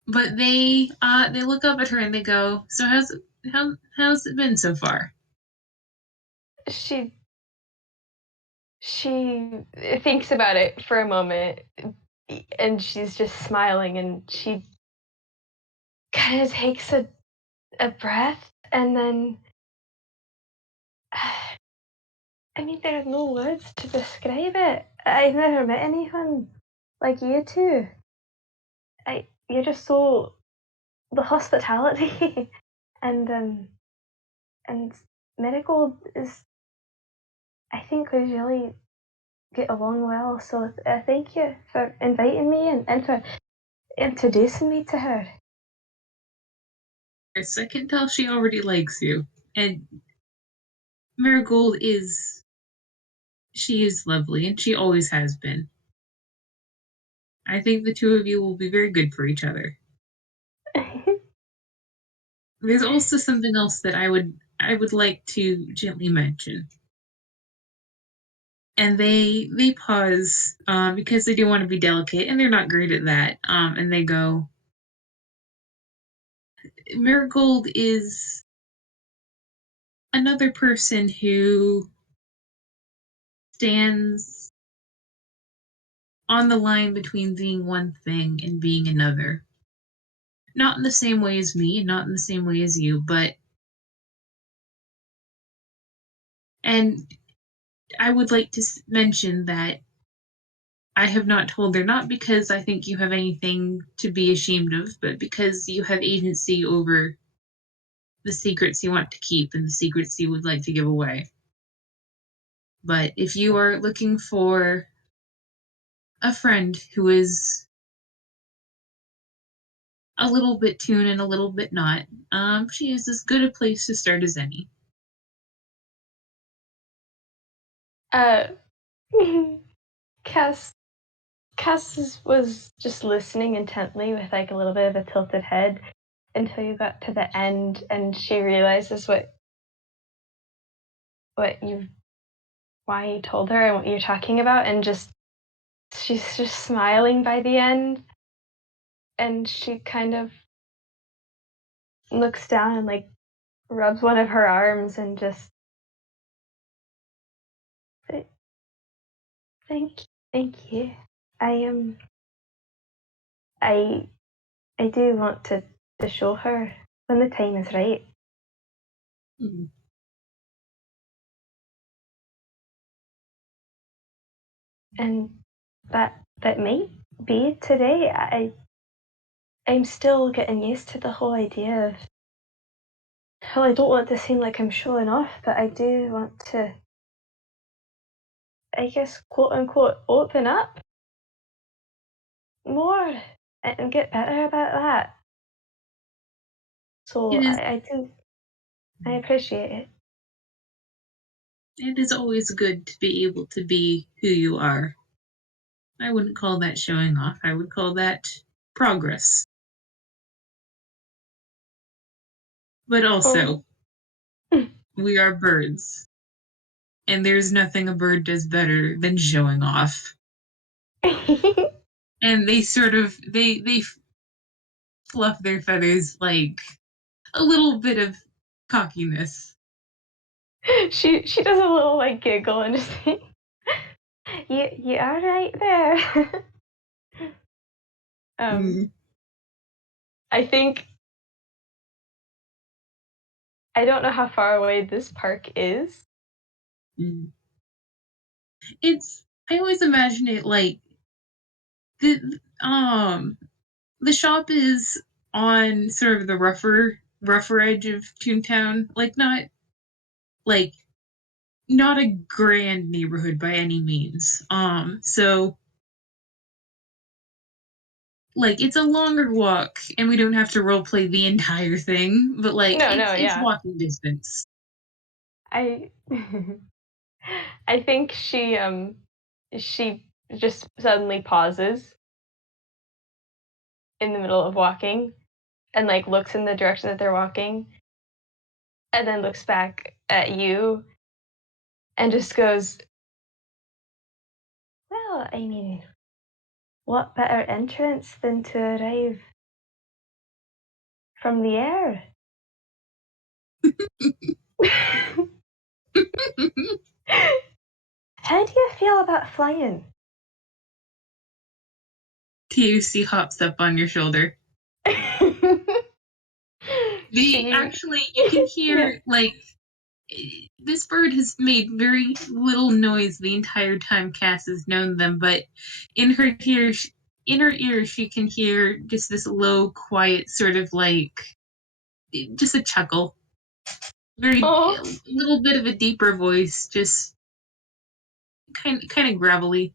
But they look up at her and they go, "So how's it been so far?" She thinks about it for a moment, and she's just smiling, and she kind of takes a breath, and then I mean, there are no words to describe it. I've never met anyone like you two. You're just so the hospitality, and Marigold is. I think we really get along well. So thank you for inviting me and for introducing me to her. Yes, I can tell she already likes you, and Marigold is lovely, and she always has been. I think the two of you will be very good for each other. There's also something else that I would like to gently mention. And they pause because they do want to be delicate, and they're not great at that. And they go, Marigold is another person who stands on the line between being one thing and being another. Not in the same way as me, and not in the same way as you, but and I would like to mention that I have not told her, not because I think you have anything to be ashamed of, but because you have agency over the secrets you want to keep and the secrets you would like to give away. But if you are looking for a friend who is a little bit Toon and a little bit not, she is as good a place to start as any. Cass was just listening intently with like a little bit of a tilted head until you got to the end, and she realizes why you told her and what you're talking about, and she's just smiling by the end, and she kind of looks down and like rubs one of her arms and just thank you. I do want to show her when the time is right. Mm-hmm. And that might be today. I'm still getting used to the whole idea of, well, I don't want to seem like I'm showing off, but I do want to, I guess, quote unquote, open up more and get better about that. So I appreciate it. It is always good to be able to be who you are. I wouldn't call that showing off. I would call that progress. But also, we are birds. And there's nothing a bird does better than showing off. And they sort of, they fluff their feathers like a little bit of cockiness. She does a little like giggle and just say, you are right there. I think, I don't know how far away this park is. I always imagine it like the shop is on sort of the rougher edge of Toontown, not a grand neighborhood by any means. So like it's a longer walk, and we don't have to roleplay the entire thing, but like it's walking distance. I think she just suddenly pauses in the middle of walking and like looks in the direction that they're walking, and then looks back at you and just goes, well, I mean, what better entrance than to arrive from the air? How do you feel about flying? TOC hops up on your shoulder. Actually, you can hear, like, this bird has made very little noise the entire time Cass has known them, but in her ear, she can hear just this low, quiet sort of like, just a chuckle. A little bit of a deeper voice, just kind of gravelly.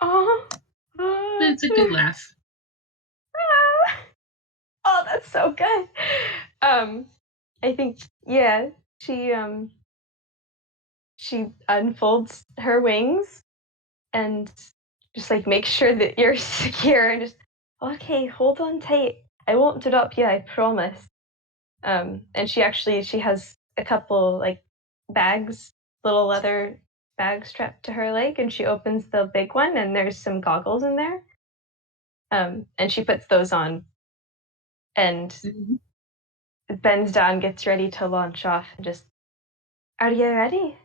But it's a good laugh. Oh, that's so good. I think, yeah, she unfolds her wings and just like makes sure that you're secure and just, okay, hold on tight. I won't drop you, I promise. And she has a couple like bags, little leather bags strapped to her leg, and she opens the big one and there's some goggles in there. And she puts those on and bends down, gets ready to launch off, and just, are you ready?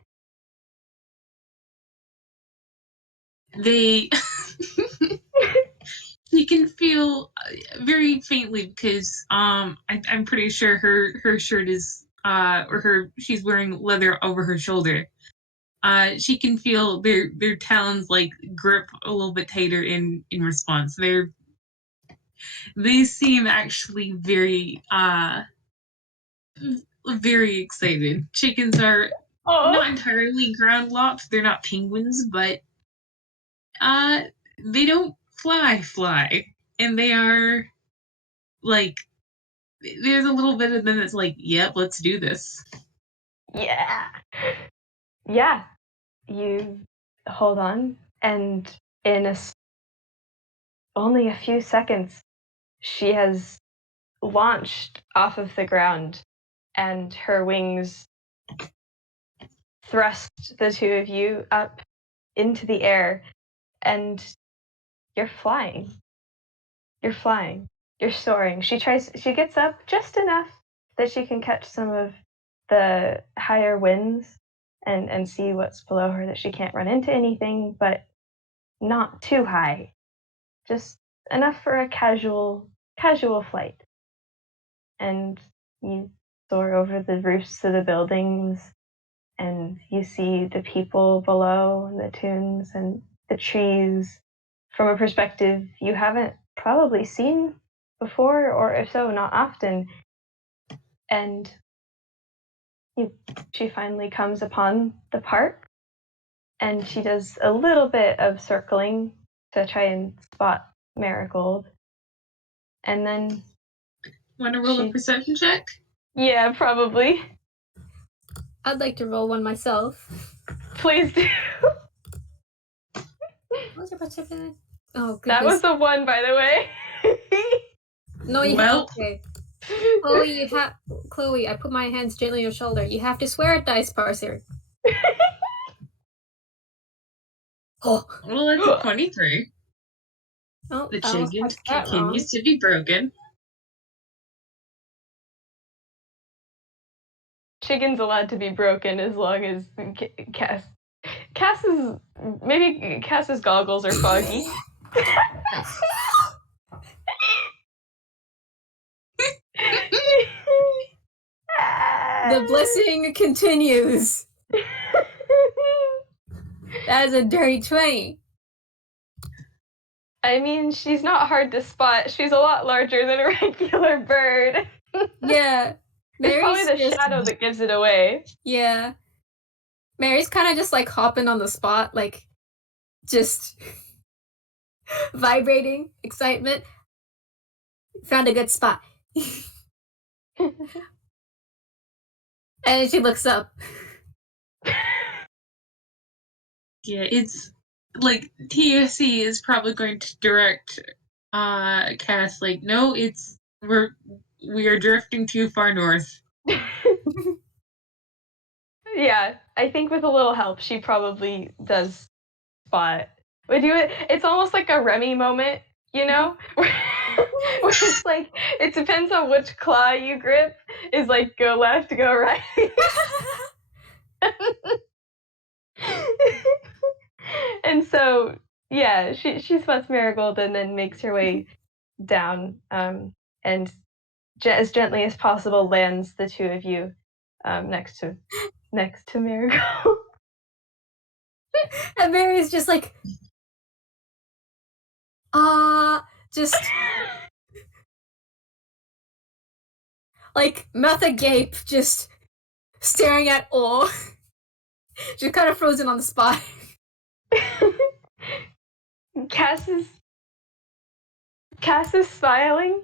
You can feel very faintly because I'm pretty sure her shirt is she's wearing leather over her shoulder. She can feel their talons like grip a little bit tighter in response. They seem actually very very excited. Chickens are not entirely ground locked. They're not penguins, but they don't fly, and they are like, there's a little bit of them that's like, yep, let's do this. Yeah. you hold on, and in only a few seconds, she has launched off of the ground, and her wings thrust the two of you up into the air, and you're flying. You're flying. You're soaring. She gets up just enough that she can catch some of the higher winds and see what's below her, that she can't run into anything, but not too high. Just enough for a casual flight. And you soar over the roofs of the buildings, and you see the people below, and the tunes and the trees from a perspective you haven't probably seen before, or if so, not often. And she finally comes upon the park, and she does a little bit of circling to try and spot Marigold. And then Want to roll a perception check? Yeah, probably. I'd like to roll one myself. Please do. What's your perception? Oh, goodness. That was a 1, by the way. No, you Well. okay. Chloe, I put my hands gently on your shoulder. You have to swear at Dice Parser. Oh. Well, that's a 23. Oh, The I almost chicken typed that wrong. continues to be broken. Chicken's allowed to be broken as long as Cass's goggles are foggy. The blessing continues. That is a dirty 20. I mean, she's not hard to spot. She's a lot larger than a regular bird. Yeah. It's probably the shadow that gives it away. Yeah. Mary's kind of just like hopping on the spot, like just vibrating, excitement. Found a good spot. And she looks up. Yeah, it's like TOC is probably going to direct Cass like, no, we are drifting too far north. Yeah, I think with a little help, she probably does spot. It's almost like a Remy moment, you know? Where it's like, it depends on which claw you grip, is like, go left, go right. And so, yeah, she spots Marigold and then makes her way down, and as gently as possible lands the two of you next to Marigold. And Mary's just like, just like mouth agape, just staring at awe. She's kind of frozen on the spot. Cass is smiling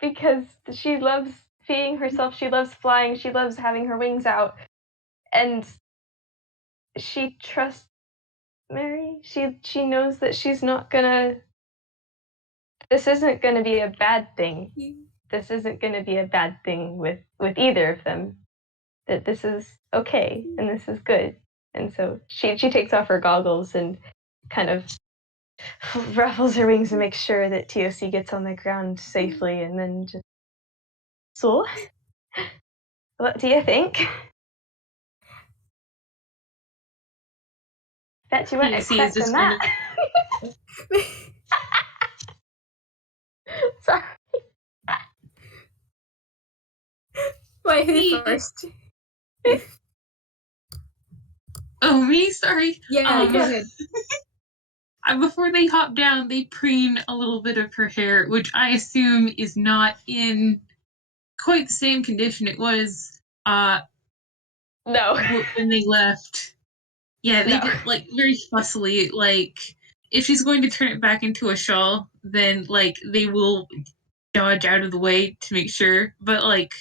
because she loves feeding herself, she loves flying, she loves having her wings out, and she trusts Mary. She knows that she's not gonna. This isn't gonna be a bad thing. This isn't gonna be a bad thing with either of them. That this is okay and this is good. And so she takes off her goggles and kind of ruffles her wings and makes sure that TOC gets on the ground safely, and then just. So, what do you think? Bet you weren't expecting that. Sorry. Wait, who first? Oh, me? Sorry. Yeah, go ahead. Before they hop down, they preen a little bit of her hair, which I assume is not in quite the same condition it was No. when they left. Yeah, they did, like, very fussily, like, if she's going to turn it back into a shawl, then, like, they will dodge out of the way to make sure, but, like...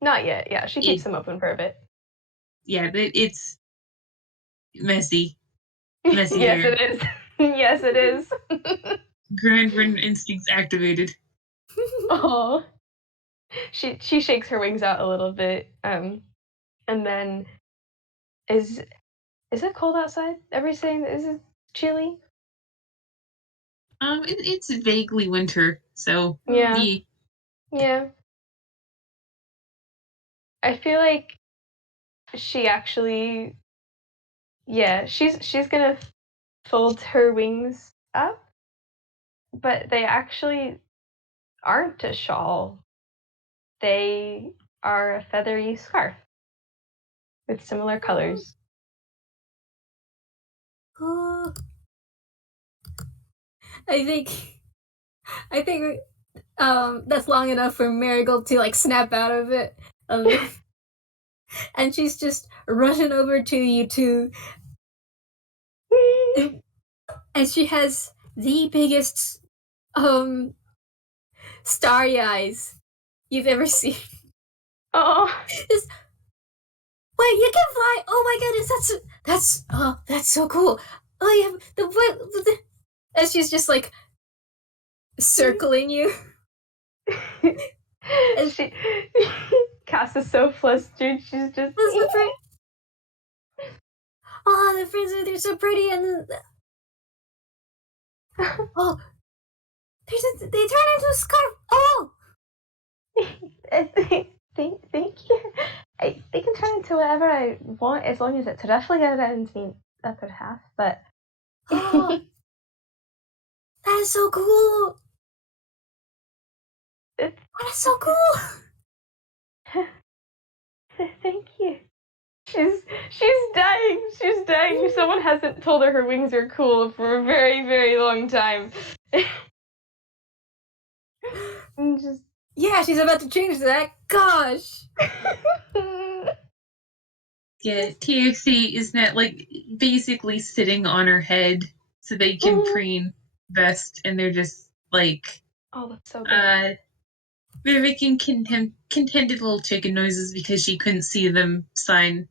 Not yet, yeah, she keeps them open for a bit. yeah, it's messy. Messy Yes, hair. it is. Yes, it is. Grandparent instincts activated. Oh, she shakes her wings out a little bit, and then is it cold outside? Everybody's saying is it chilly? It's vaguely winter, so Yeah, yeah. I feel like she actually, yeah, she's gonna fold her wings up, but they actually aren't a shawl. They are a feathery scarf with similar colors. Oh, I think that's long enough for Marigold to like snap out of it. And she's just rushing over to you two. And she has the biggest starry eyes you've ever seen. Oh, Just, wait, you can fly! Oh my goodness, that's so cool. Oh yeah, the and she's just like circling you. she Cass is so flustered. She's just Oh, the friends are they're so pretty, and oh, they turn into a scarf. Oh, thank you. They can turn into whatever I want as long as it's roughly around the upper half. But oh, that is so cool. it's, That is so cool. thank you. She's dying. She's dying. Someone hasn't told her wings are cool for a very, very long time. And just Yeah, she's about to change that. Gosh. Yeah, TFC is not like basically sitting on her head so they can preen best, and they're just like oh, that's so good. they're making contented little chicken noises because she couldn't see them sign.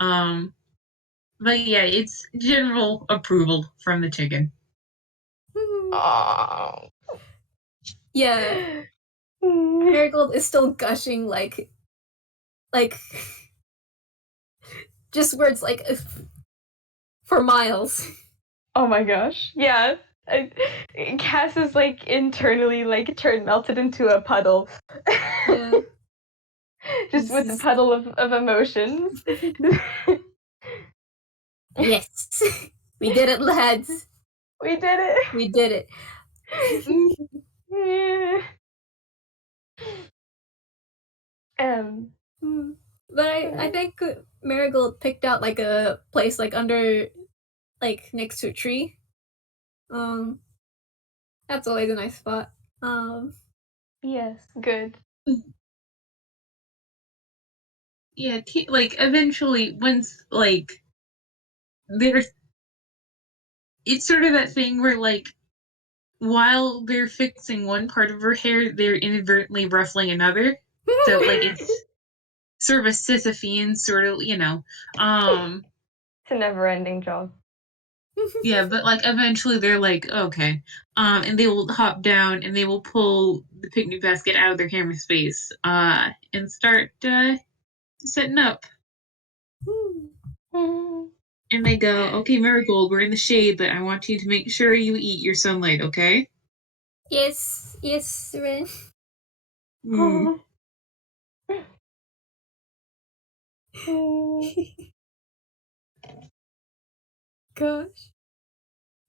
But yeah, it's general approval from the chicken. Oh. Yeah. Marigold is still gushing like just words like for miles. Oh my gosh. Yeah. Cass is like internally like melted into a puddle. Yeah. Just with a puddle of emotions. Yes. We did it, lads. We did it. We did it. But I think Marigold picked out like a place like under like next to a tree. That's always a nice spot. Yes, good. Yeah, like eventually once like there's it's sort of that thing where like while they're fixing one part of her hair, they're inadvertently ruffling another. So like it's sort of a Sisyphean sort of, It's a never-ending job. Yeah, but like eventually they're like, okay. And they will hop down and they will pull the picnic basket out of their camera space, and start setting up. And they go, okay, Marigold, we're in the shade, but I want you to make sure you eat your sunlight, okay? Yes, Ren. Gosh.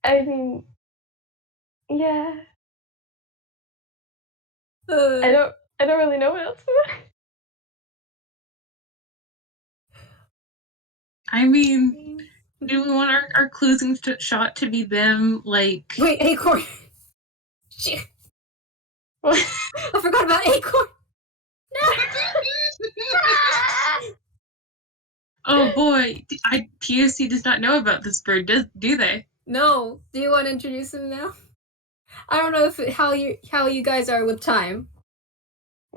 I mean, yeah. I don't really know what else to say. I mean, do we want our closing shot to be them, like... Wait, Acorn! Shit! What? I forgot about Acorn! No! Oh boy, POC does not know about this bird, do they? No. Do you want to introduce him now? I don't know how you guys are with time.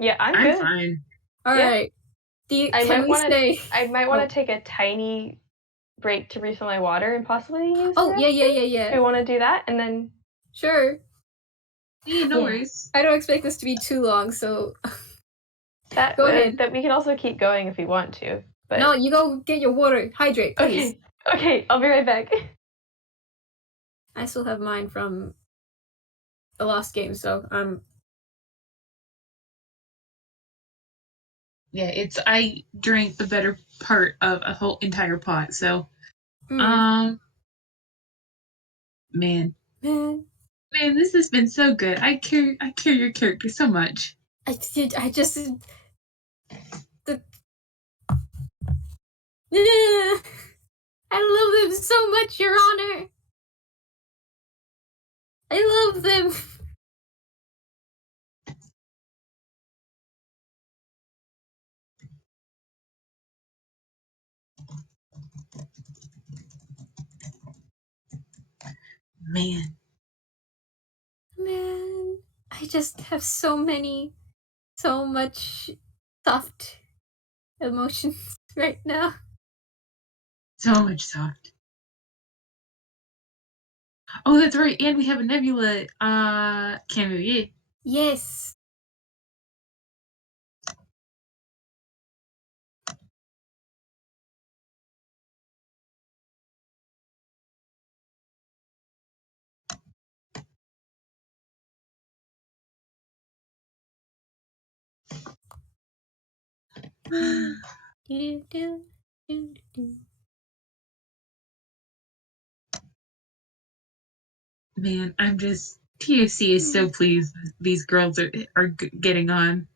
Yeah, I'm I'm good. fine. All Yeah. right. I Can might we want to. say? I might want to take a tiny break to refill my water and possibly use. Oh, the yeah. restroom. We want to do that, and then Sure. Yeah, no Yeah. worries. I don't expect this to be too long, so that Go ahead. that we can also keep going if we want to. But no, you go get your water. Hydrate, please. Okay, I'll be right back. I still have mine from the last game, so Yeah, I drank the better part of a whole entire pot, so mm, man, man. this has been so good. I care your character so much. I just I love them so much, Your Honor. I love them. Man, I just have so much soft emotions right now. so much soft. Oh, that's right, and we have a Nebula cameo. Yes. Man, I'm just TOC is so pleased these girls are getting on.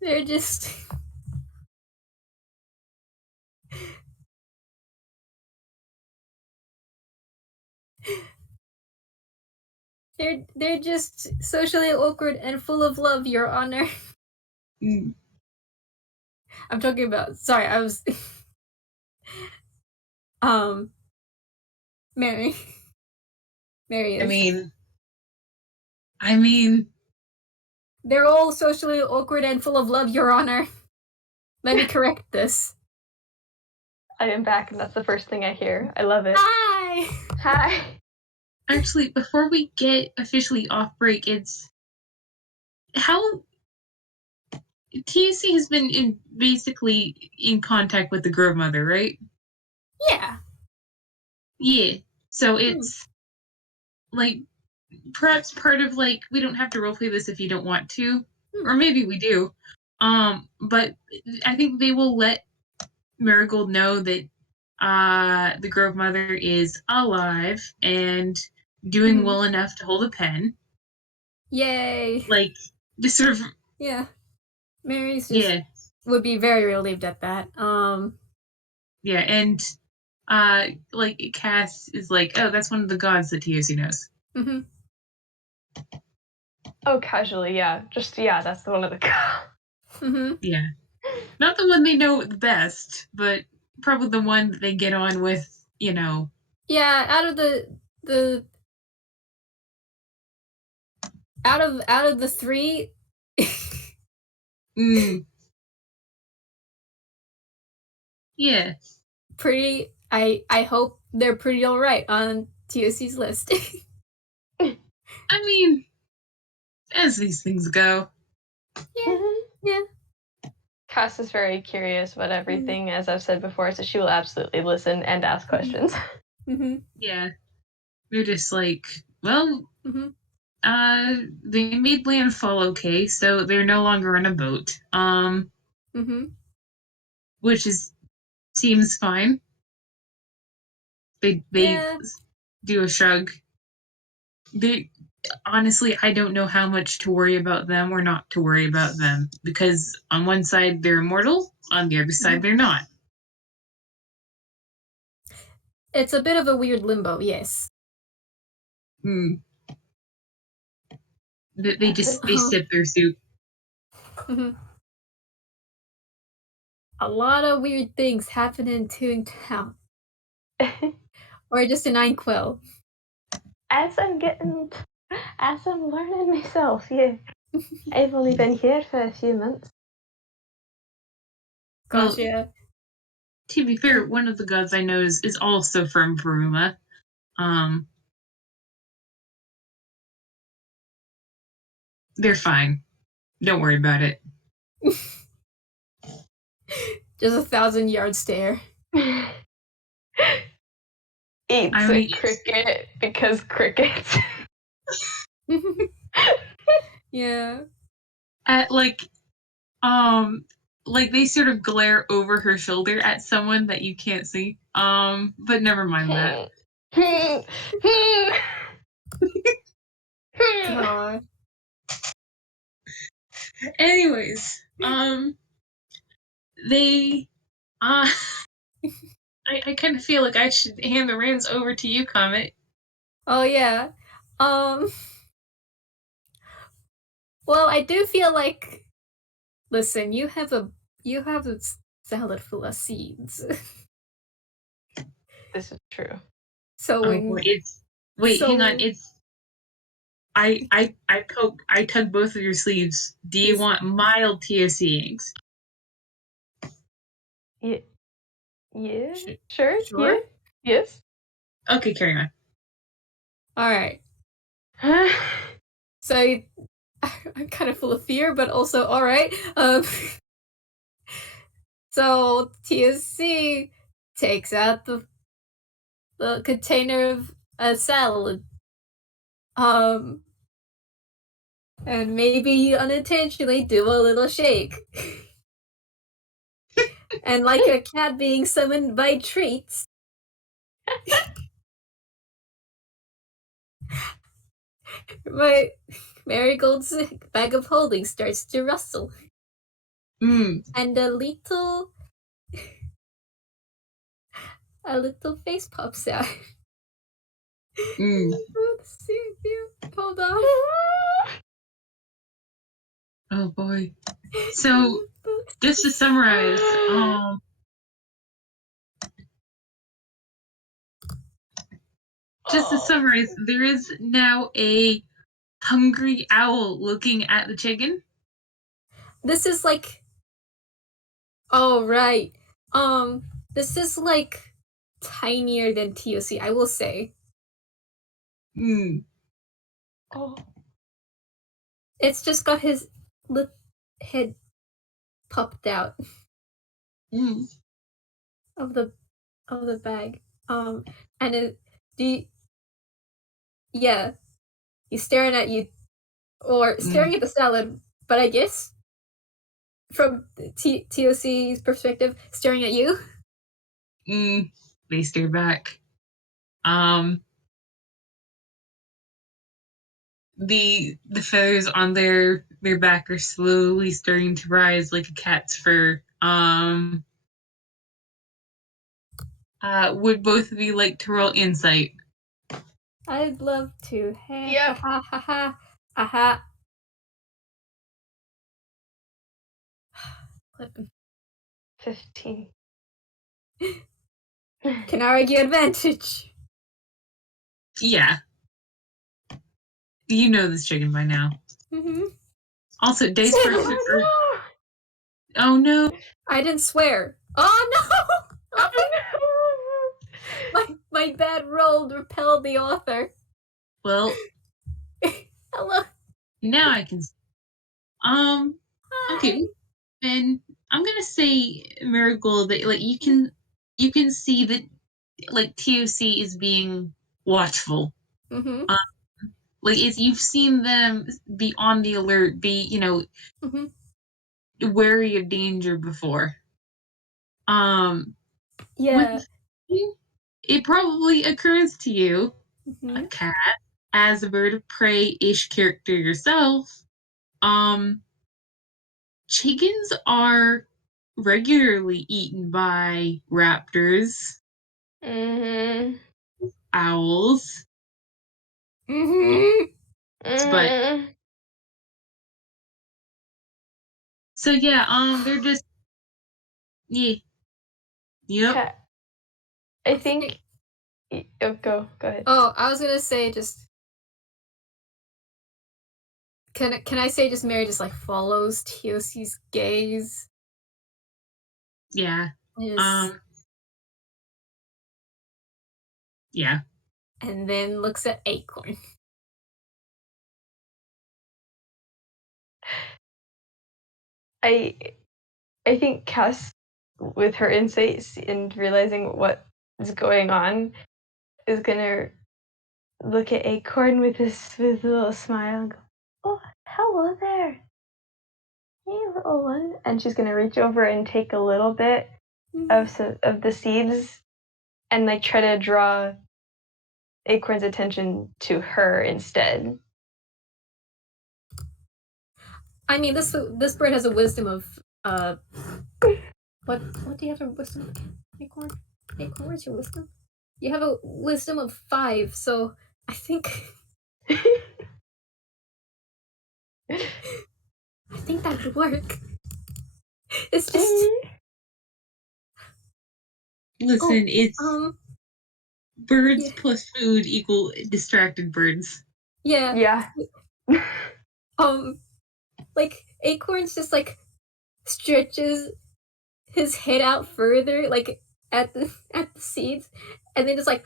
They're just they're just socially awkward and full of love, Your Honor. Mm. I'm talking about. Sorry, I was. Mary. Mary is. I mean, they're all socially awkward and full of love, Your Honor. Let me correct this. I am back, and that's the first thing I hear. I love it. Hi. Hi. actually, before we get officially off break, it's how TUC has been basically in contact with the Grove Mother, right? Yeah. Yeah. So it's like perhaps part of like we don't have to roleplay this if you don't want to, or maybe we do. But I think they will let Marigold know that the Grove Mother is alive and doing well enough to hold a pen. Yay. Like just sort of Yeah. Mary's just would be very relieved at that. Yeah, and like Cass is like, oh, that's one of the gods that TOC knows. Mm-hmm. Oh, casually, yeah. Just that's the one of the Mm-hmm. Yeah. Not the one they know the best, but probably the one that they get on with, you know. Yeah, out of the three. Yeah. Pretty. I hope they're pretty all right on TOC's list. I mean, as these things go. Yeah. Cass is very curious about everything, as I've said before, so she will absolutely listen and ask questions. Mm-hmm. Yeah. They're just like, well, they made landfall okay, so they're no longer on a boat. Which seems fine. They do a shrug. Honestly, I don't know how much to worry about them or not to worry about them, because on one side they're immortal, on the other side they're not. It's a bit of a weird limbo, yes. They sip their soup. A lot of weird things happen in Toontown. Or just in Einquell. As I'm learning myself, yeah. I've only been here for a few months. Gosh, Well, yeah. to be fair, one of the gods I know is also from Varuma. They're fine. Don't worry about it. Just 1,000-yard stare. Eats I mean, a cricket because crickets. Yeah. at like they sort of glare over her shoulder at someone that you can't see. But never mind that. God. Anyways, they I kind of feel like I should hand the reins over to you, Comet. Oh yeah. Well, I do feel like, listen, you have a salad full of seeds. This is true. So Oh when boy, hang on, I tug both of your sleeves. Do you want mild TOC inks? Yeah. Yeah. Sure. Sure. Yeah. Yes. Okay, carry on. All right. So I'm kind of full of fear, but also all right. So TSC takes out the container of a salad. And maybe unintentionally do a little shake. And like a cat being summoned by treats, my Marigold's bag of holding starts to rustle. And a little face pops out. Let's see if you hold on. Oh boy. So just to summarize, there is now a hungry owl looking at the chicken. This is like, oh right. This is like tinier than TOC, I will say. Oh. It's just got his head popped out of the bag. And yeah, he's staring at you, or staring at the salad. But I guess from TOC's perspective, staring at you. They stare back. The feathers on their back are slowly starting to rise like a cat's fur. Would both of you like to roll insight? I'd love to. Hey, Yeah. ha ha ha ha ha. 15. Can argue advantage. Yeah. You know this chicken by now. Also, dice first. Oh no! I didn't swear. Oh no! My bad roll repelled the author. Well, hello. Now I can. Okay, then I'm gonna say Marigold that like you can see that like TOC is being watchful. Like you've seen them be on the alert, be wary of danger before. Yeah. It probably occurs to you, a cat, as a bird of prey-ish character yourself, chickens are regularly eaten by raptors, owls, but so yeah, they're just yep. Cat. I think. Oh, go ahead. Oh, I was gonna say just. Can I say just Mary just like follows TOC's gaze? Yeah. Is, Yeah. and then looks at Acorn. I think Cass, with her insights and realizing what is going on, is gonna look at Acorn with a little smile and go, "Oh, hello there, hey little one," and she's gonna reach over and take a little bit of the seeds and like try to draw Acorn's attention to her instead. I mean, this bird has a wisdom of what do you have a wisdom? Acorn, where's your wisdom? You have a wisdom of 5, so I think that would work. It's just Listen, it's birds yeah. plus food equal distracted birds. Yeah. Like Acorn's just like stretches his head out further, like at the seeds, and then just like,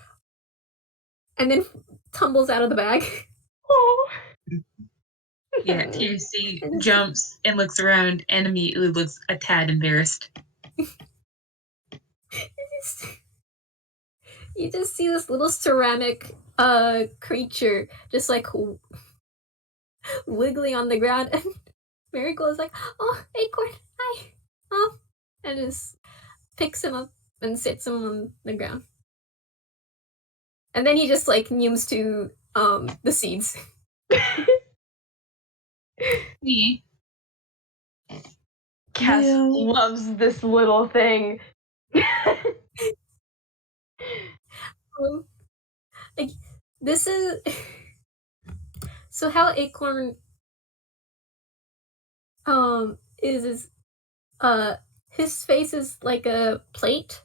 and then tumbles out of the bag. Oh. Yeah, TC jumps and looks around and immediately looks a tad embarrassed. You just see this little ceramic creature just like wiggling on the ground, and Marigold is like, "Oh, Acorn, hi," and just picks him up and sits him on the ground. And then he just like nums to the seeds. Me. Cass loves this little thing. Like this is so how Acorn is his face is like a plate.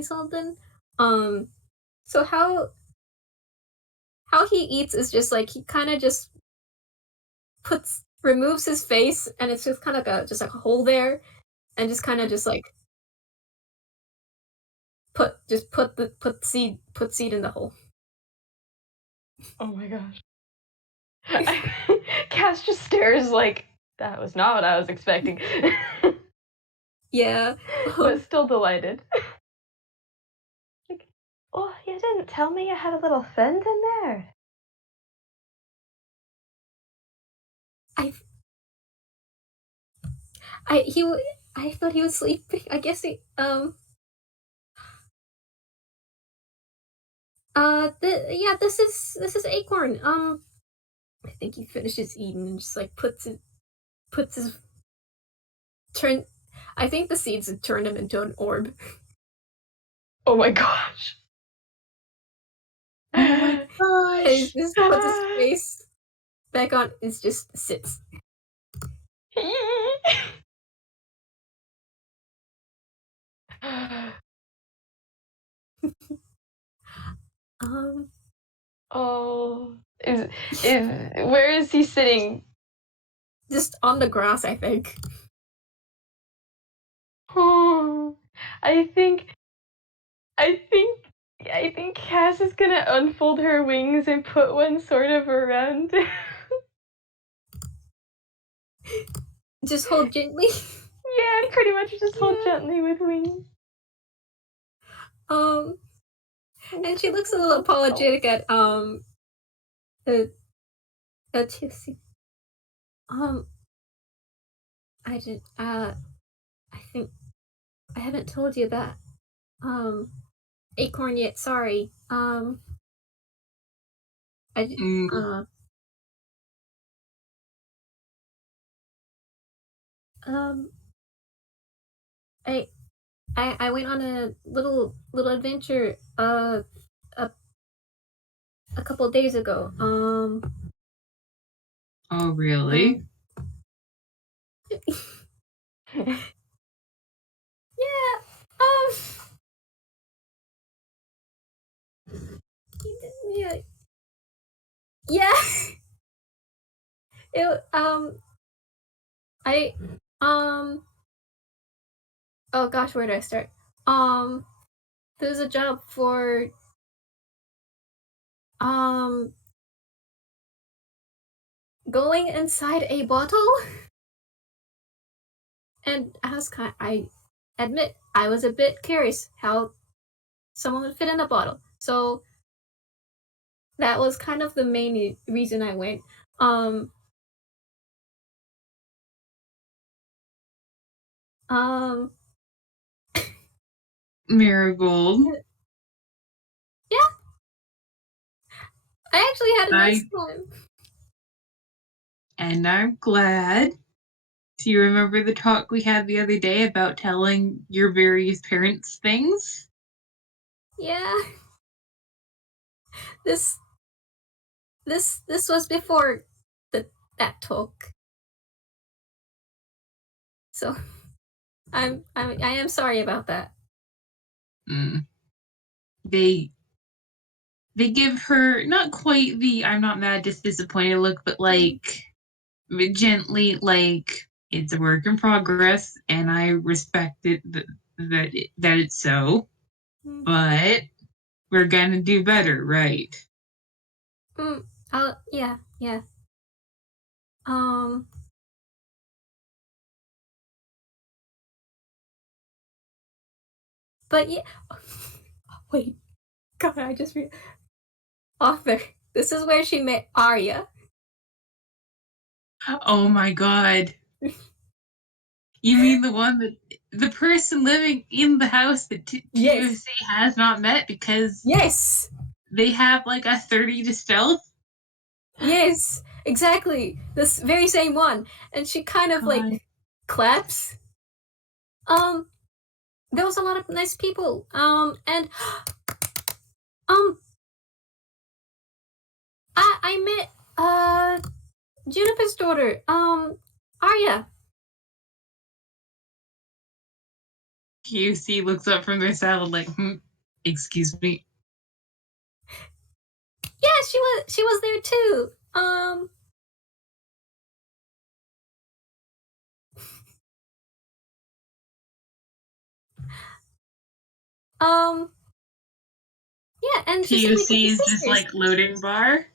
Something. So how he eats is just like he kind of just removes his face, and it's just kind of like a hole there, and just kind of just like put seed in the hole. Oh my gosh. Cass just stares like, that was not what I was expecting. Yeah. But still delighted. Like, oh, you didn't tell me you had a little friend in there. I thought he was sleeping. I guess he this is Acorn. I think he finishes eating and just like puts his turn. I think the seeds had turned him into an orb. Oh my gosh. Oh my gosh. He just puts his face back on. It just sits. Oh, is where is he sitting? Just on the grass, I think. Oh, I think Cass is gonna unfold her wings and put one sort of around. Just hold gently. Yeah, pretty much just hold gently with wings. And she looks a little apologetic at Tussie. I did I think I haven't told you that. Acorn yet, sorry. I went on a little adventure a couple days ago. Oh really? Yeah. Yeah. Yeah. It Oh gosh, where did I start? There's a job for going inside a bottle, and I admit I was a bit curious how someone would fit in a bottle. So that was kind of the main reason I went. Um, um, Marigold. yeah, I actually had a nice time. And I'm glad. Do you remember the talk we had the other day about telling your various parents things? Yeah. This was before that talk. So I am sorry about that. They give her not quite the I'm not mad, just disappointed look, but like gently, like it's a work in progress, and I respect it that it's so, but we're gonna do better, right? Yeah. But yeah. Wait. God, I just Author. This is where she met Arya. Oh my god. You mean the person living in the house that Yes. TOC has not met because Yes. they have like a 30 to stealth? Yes, exactly. This very same one. And she kind of like claps. There was a lot of nice people. And I met Juniper's daughter, Arya. TOC looks up from their salad like, excuse me. Yeah, she was there too. Yeah, and she TOC is just like loading bar.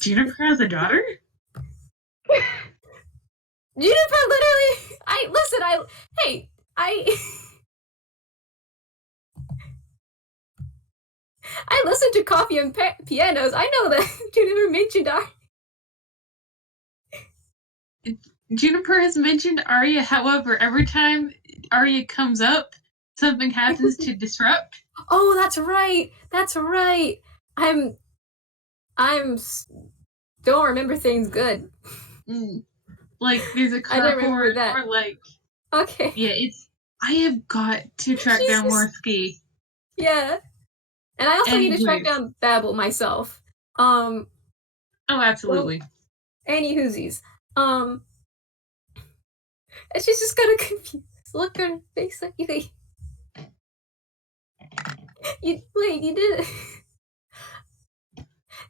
Juniper has a daughter? Juniper literally I listen to Coffee and Pianos. I know that Juniper mentioned Juniper has mentioned Arya, however, every time Arya comes up, something happens to disrupt. Oh, that's right. That's right. I'm don't remember things good. Like there's a car horn or like okay. Yeah, I have got to track down more ski. Yeah. And I also need to track down Babel myself. Oh, absolutely. So, any whoosies. And she's just kind of confused. Look at her face like you did it.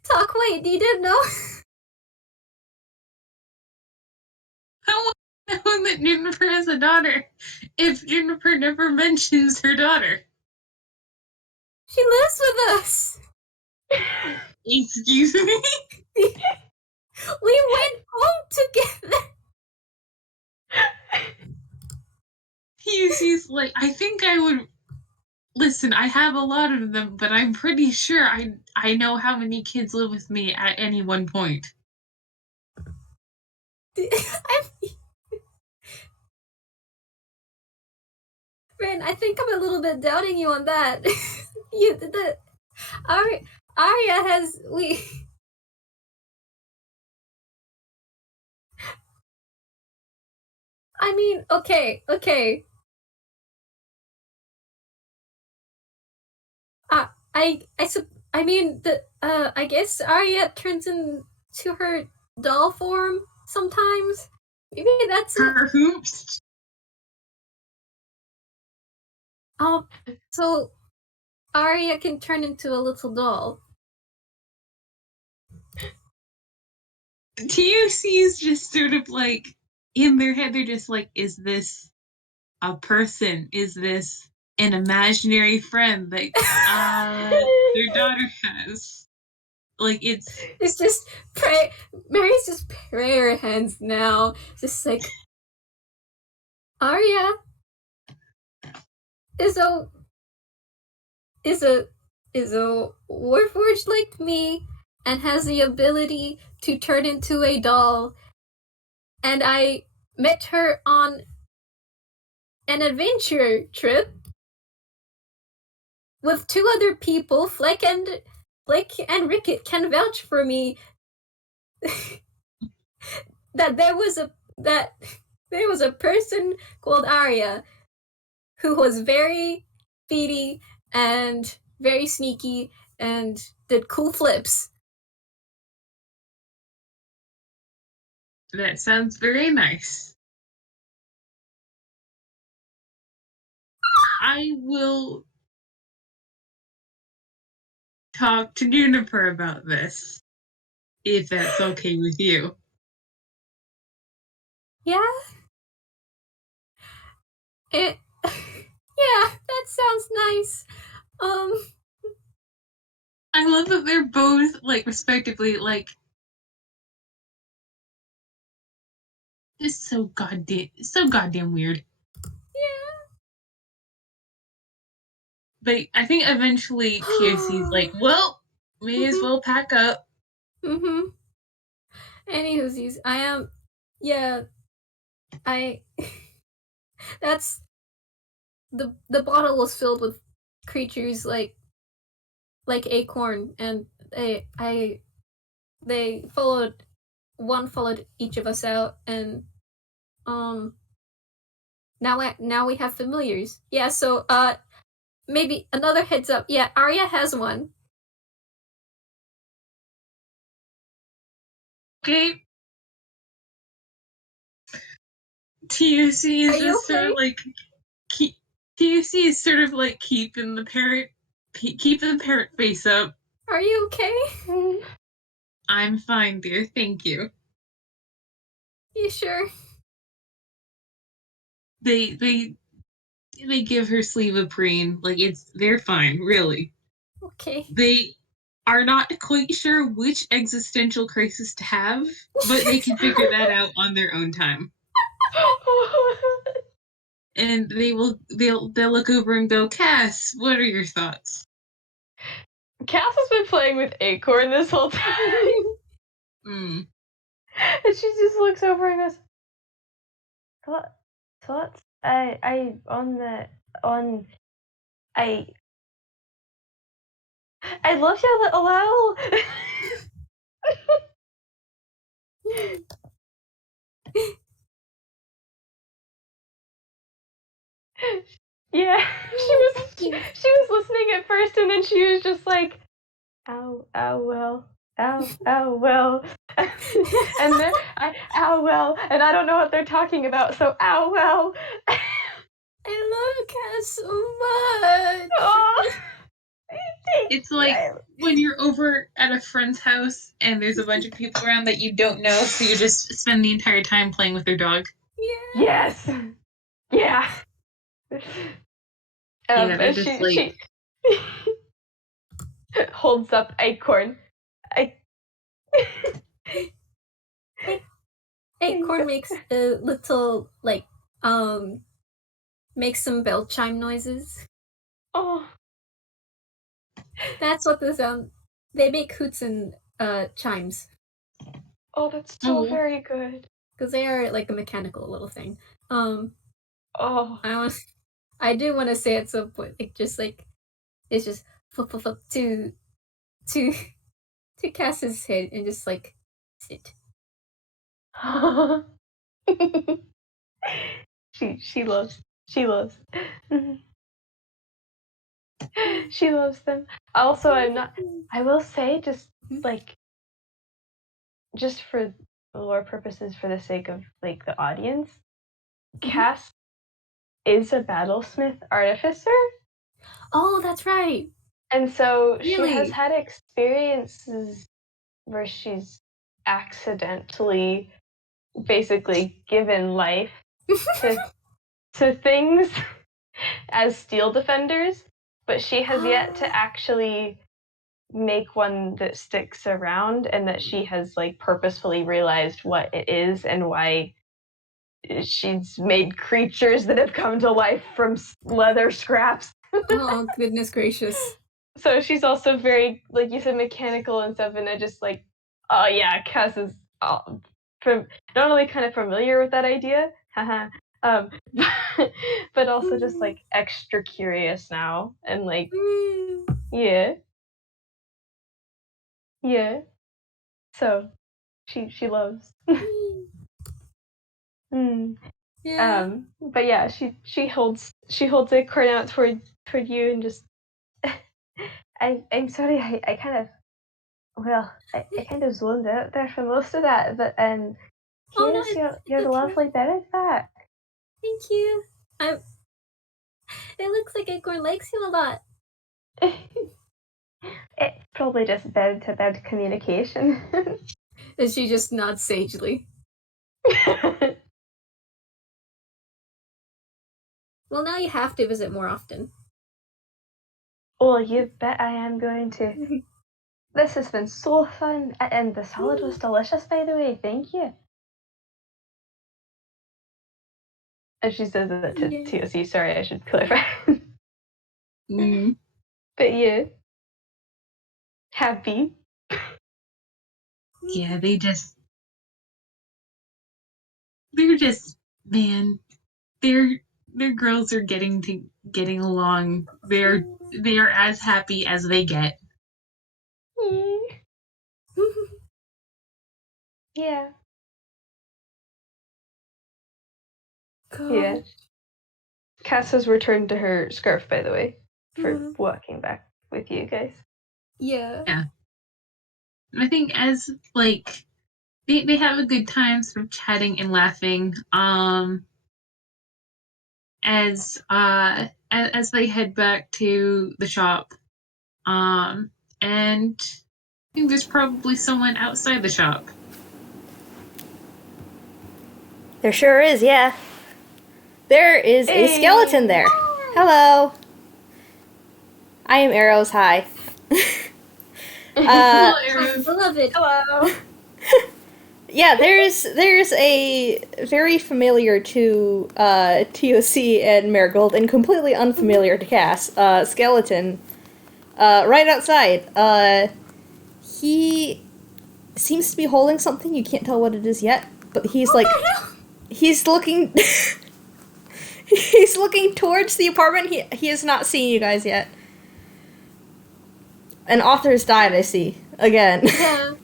TOC, wait, you didn't know? How would I know that Juniper has a daughter if Juniper never mentions her daughter? She lives with us. Excuse me? We went home together. He's like, I think I would listen. I have a lot of them, but I'm pretty sure I know how many kids live with me at any one point. Ren, I think I'm a little bit doubting you on that. Arya has I mean, okay. I guess Arya turns into her doll form sometimes. Maybe that's her hoops. So Arya can turn into a little doll. TOC is just sort of like, in their head, they're just like, is this a person? Is this an imaginary friend that their daughter has? Like, it's just pray. Mary's just prayer hands now. Just like, Arya is a warforged like me and has the ability to turn into a doll. And I met her on an adventure trip with 2 other people. Fleck and Ricket can vouch for me that there was a person called Arya who was very speedy and very sneaky and did cool flips. that sounds very nice. I will talk to Juniper about this, if that's okay with you. Yeah? Yeah, that sounds nice. I love that they're both, like, respectively, like, it's so goddamn weird. Yeah. I think eventually TOC's like, well, may as well pack up. Mm-hmm. Anywho's, that's the bottle was filled with creatures like Acorn, and they followed each of us out, and now we have familiars. Yeah, so maybe another heads up. Yeah, Arya has one. Okay. TOC is just sort of like TOC is sort of like keeping the parrot face up. Are you okay? I'm fine, dear. Thank you. You sure? They give her sleeve a preen. Like, they're fine, really. Okay. They are not quite sure which existential crisis to have, but they can figure that out on their own time. And they'll look over and go, Cass, what are your thoughts? Cass has been playing with Acorn this whole time. Mm. And she just looks over and goes, thoughts? I love your little owl. Yeah, she was listening at first, and then she was just like, ow, well, ow, well. And then ow, well, and I don't know what they're talking about, so ow, well. I love Cass so much. Oh. It's like when you're over at a friend's house and there's a bunch of people around that you don't know, so you just spend the entire time playing with their dog. Yeah. Yes. Yeah. They're just she holds up Acorn. Acorn makes a little makes some bell chime noises. Oh. That's what they make hoots and chimes. Oh, that's so very good. Because they are like a mechanical little thing. Oh. I do want to say at some point, it's just flip to Cass's head and just like sit. She loves. She loves them. Also, I will say, just for lore purposes, for the sake of like the audience, Cass is a battlesmith artificer. Oh, that's right. And so really? She has had experiences where she's accidentally basically given life to things as steel defenders, but she has yet to actually make one that sticks around, and that she has like purposefully realized what it is and why she's made creatures that have come to life from leather scraps. Oh, goodness gracious. So she's also very, like you said, mechanical and stuff, and I just like, oh yeah, Cass is not only kind of familiar with that idea, haha, but also just like extra curious now, and like, yeah. So she loves. Yeah. But yeah, she holds a coin out toward you and just. I'm sorry, I kind of. Well, I kind of zoned out there for most of that, but here's your lovely berry back. Thank you. It looks like Acorn likes you a lot. It's probably just bird-to-bird communication. And she just nods sagely. Well, now you have to visit more often. Oh, you bet I am going to. This has been so fun, and the salad was delicious, by the way. Thank you. And she says that to TOC. Sorry, I should clarify. But yeah, happy. Yeah, they're just man, their girls are getting along. They are as happy as they get. Yeah. God. Yeah. Cass has returned to her scarf, by the way, for walking back with you guys. Yeah. Yeah. I think as like they have a good time sort of chatting and laughing. As they head back to the shop. And I think there's probably someone outside the shop. There sure is, yeah. There is a skeleton there. Hello. I am Arrows. Hi. Hello, Arrows. Beloved. Hello. Yeah, there's a very familiar to TOC and Marigold and completely unfamiliar to Cass skeleton right outside. He seems to be holding something. You can't tell what it is yet, but he's he's looking he's looking towards the apartment. He has not seen you guys yet. An author's died, I see. Again. Yeah.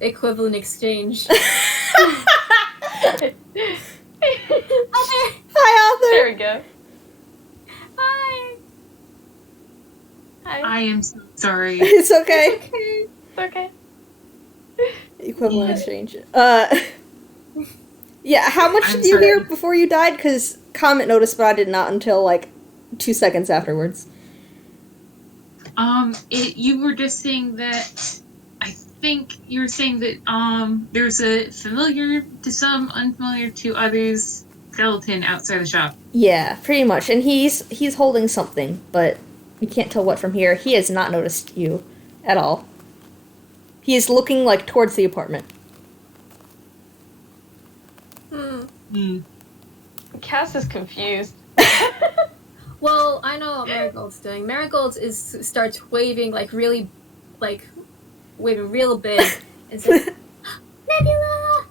Equivalent exchange. Hi, author. There we go. Hi. Hi. I am so sorry. It's okay. It's okay. Equivalent exchange. Yeah, how much I'm did you sorry. hear before you died? Because Comet noticed, but I did not until, 2 seconds afterwards. You were just saying that, I think you were saying that, there's a familiar to some, unfamiliar to others skeleton outside the shop. Yeah, pretty much. And he's holding something, but you can't tell what from here. He has not noticed you at all. He is looking, towards the apartment. Cass is confused. Well, I know what Marigold's doing. Marigold starts waving waving real big and says, Nebula!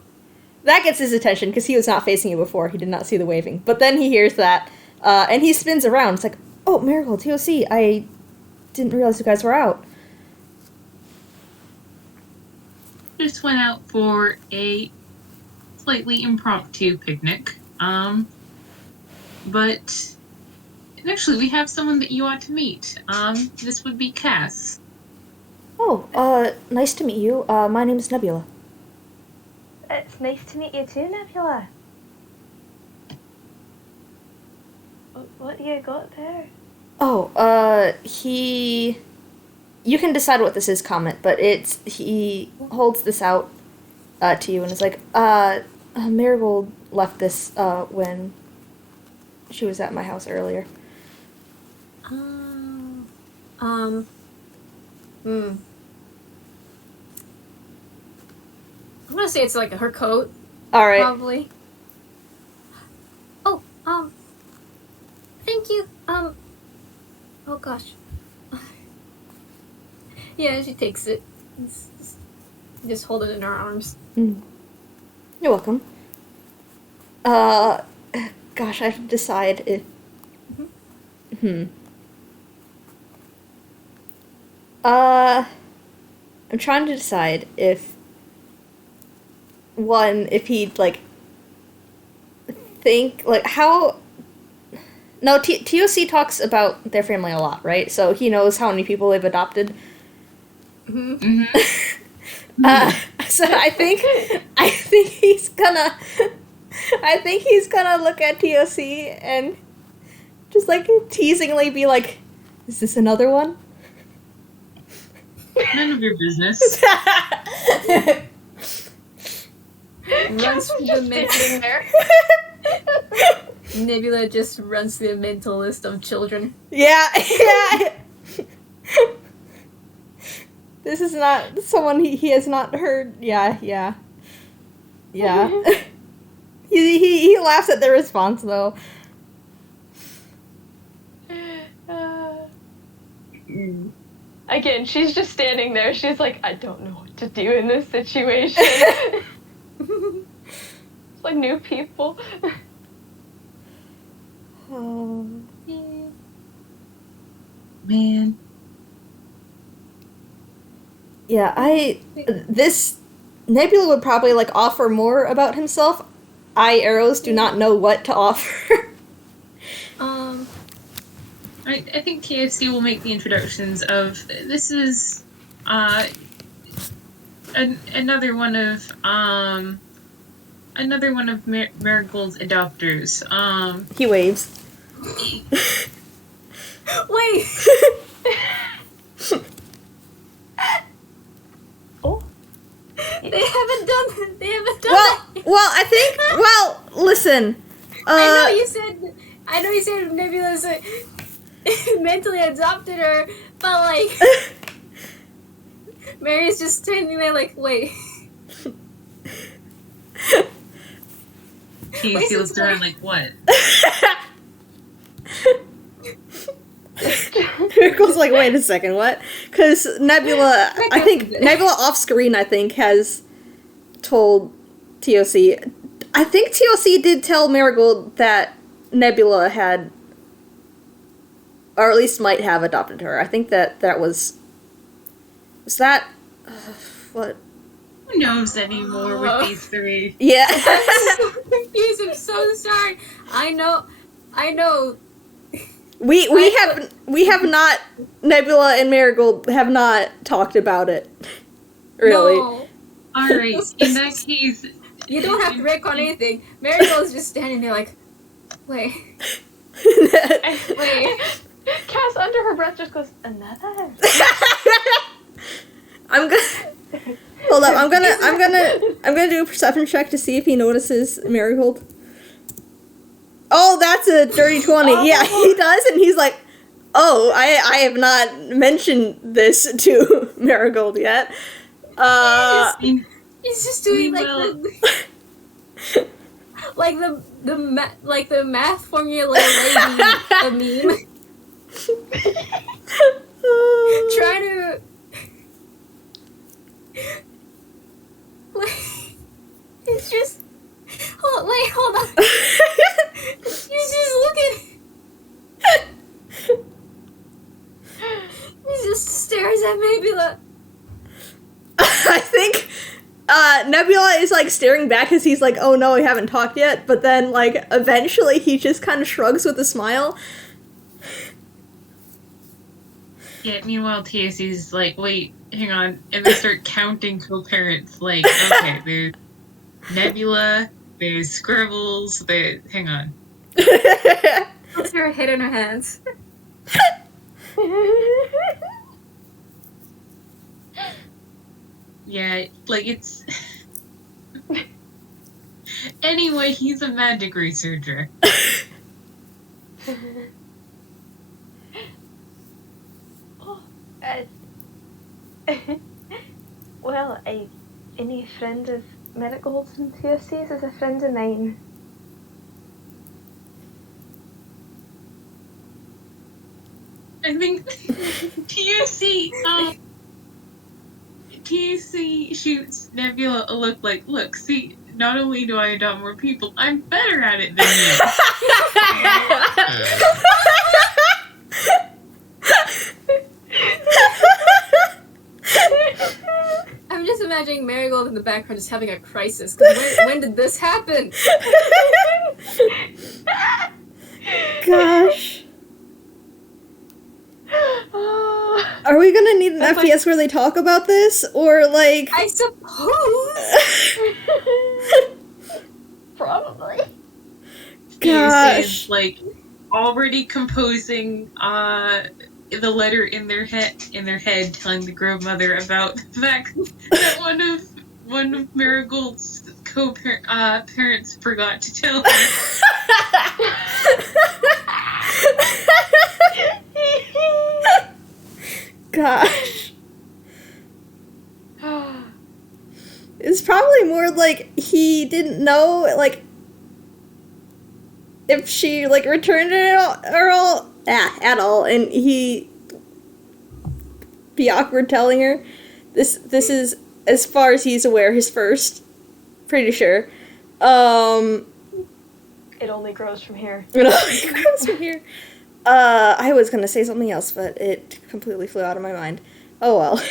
That gets his attention, because he was not facing you before. He did not see the waving. But then he hears that, and he spins around. It's like, oh, Marigold, TOC, I didn't realize you guys were out. Just went out for a slightly impromptu picnic. But actually, we have someone that you ought to meet. This would be Cass. Oh, nice to meet you. My name is Nebula. It's nice to meet you too, Nebula. What do you got there? Oh, you can decide what this is, Comet, but he holds this out. to you and is like, Marigold left this when she was at my house earlier. I'm gonna say it's like her coat, All right. probably. Oh, thank you. Oh gosh. Yeah, she takes it. Just hold it in her arms. Mm. You're welcome. Gosh, I have to decide if... I'm trying to decide if... One, if he'd, like... Think, like, how... No, TOC talks about their family a lot, right? So he knows how many people they've adopted. So I think he's gonna look at TOC and just like teasingly be like, "Is this another one?" None of your business. Runs through the mental. there. Nebula just runs through the mental list of children. Yeah. This is not someone he has not heard. Yeah. He laughs at the response though. Again, she's just standing there. She's like, I don't know what to do in this situation. It's like new people. Oh. Man. Yeah, this Nebula would probably like offer more about himself. I arrows do not know what to offer. I think TFC will make the introductions of this is another one of Marigold's adopters. He waves. Wait. Oh. They haven't done that. Well, listen. I know you said Nebula's mentally adopted her, but like Mary's just standing there like, wait. TFC looks around like, what? Miracle's like, wait a second, what? Because Nebula off screen, has told TOC. I think TOC did tell Marigold that Nebula had, or at least might have adopted her. I think that was that, what? Who knows anymore with these three? Yeah. I'm so confused. I'm so sorry. I know. We have not, Nebula and Marigold have not talked about it. Really. No. Alright, in that case... You don't have to retcon anything. Marigold's just standing there like, wait. Wait. Cass, under her breath, just goes, another. I'm gonna hold up. I'm gonna do a perception check to see if he notices Marigold. Oh, that's a dirty 20. Oh. Yeah, he does, and he's like, "Oh, I have not mentioned this to Marigold yet." He's just doing like the math formula lady, the meme. Trying to. It's just. Hold on. He's just looking. He just stares at Nebula. I think Nebula is like staring back as he's like, "Oh no, we haven't talked yet." But then, like, eventually he just kind of shrugs with a smile. Yeah, meanwhile, TAC's like, wait, hang on, and they start counting co-parents. Like, okay, there's Nebula, there's Scribbles, hang on. Puts her head in her hands. Yeah, like, it's... Anyway, he's a magic researcher. Oh, well, any friend of Marigold's and TOC's is a friend of mine. I think TUC shoots Nebula a look like, look, see, not only do I adopt more people, I'm better at it than you. I'm just imagining Marigold in the background just having a crisis. 'Cause when did this happen? Gosh. Are we gonna need an FPS where they talk about this? Or, like... I suppose! Probably. TUC is, like, already composing the letter in their head telling the Grove Mother about the fact that one of Marigold's parents forgot to tell her. Gosh. It's probably more like he didn't know, like, if she, like, returned it at all, and he be awkward telling her. This is, as far as he's aware, his first. Pretty sure. It only grows from here. It only grows from here. I was gonna say something else, but it completely flew out of my mind. Oh well.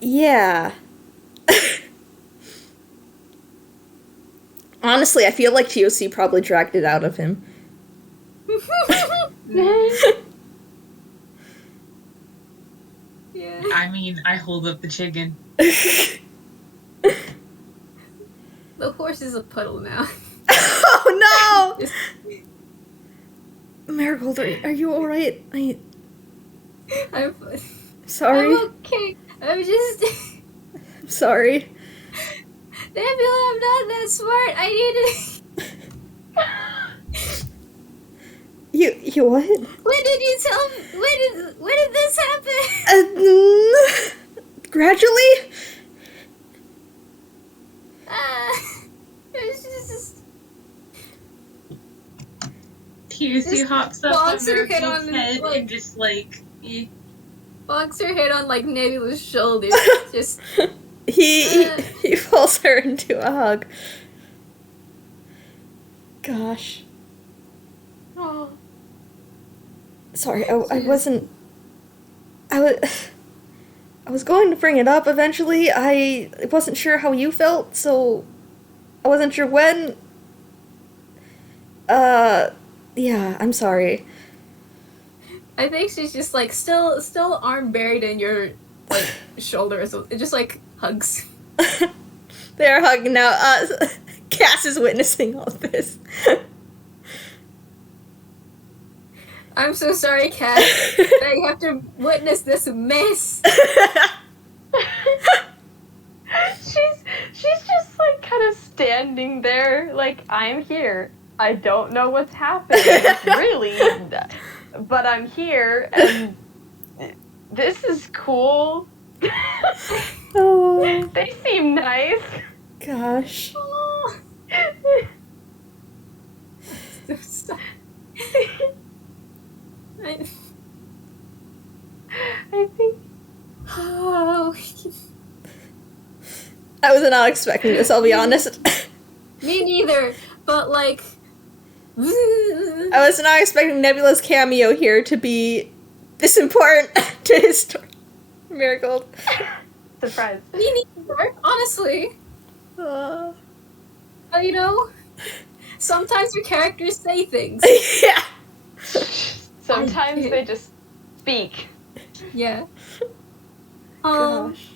Yeah. Honestly, I feel like TOC probably dragged it out of him. Yeah. I mean, I hold up the chicken. The horse is a puddle now. Oh no! Marigold, are you alright? I'm Sorry. I'm okay. I'm just... I'm sorry. Nebula, I'm not that smart. I You what? When did you tell me? When did this happen? Gradually? It's just... TUC hops up on Marigold's head and just, like... bonks her head on, like, Nebula's shoulder. Just... He pulls her into a hug. Gosh. Oh. Sorry, I wasn't... I was going to bring it up eventually. I wasn't sure how you felt, so I wasn't sure when. Yeah, I'm sorry. I think she's just, like, still arm buried in your, like, shoulder, so it just, like, hugs. They are hugging now. Cass is witnessing all this. I'm so sorry, Kat. I have to witness this mess. She's just, like, kind of standing there, like, I'm here. I don't know what's happening, really, but I'm here, and this is cool. Oh, They seem nice. gosh. Oh. So I think... Oh. I was not expecting this, I'll be honest. Me neither, but, like... I was not expecting Nebula's cameo here to be this important to his story. Marigold. Surprise. Me neither, honestly. But, you know, sometimes your characters say things. Yeah. Sometimes they just speak. Yeah. Gosh.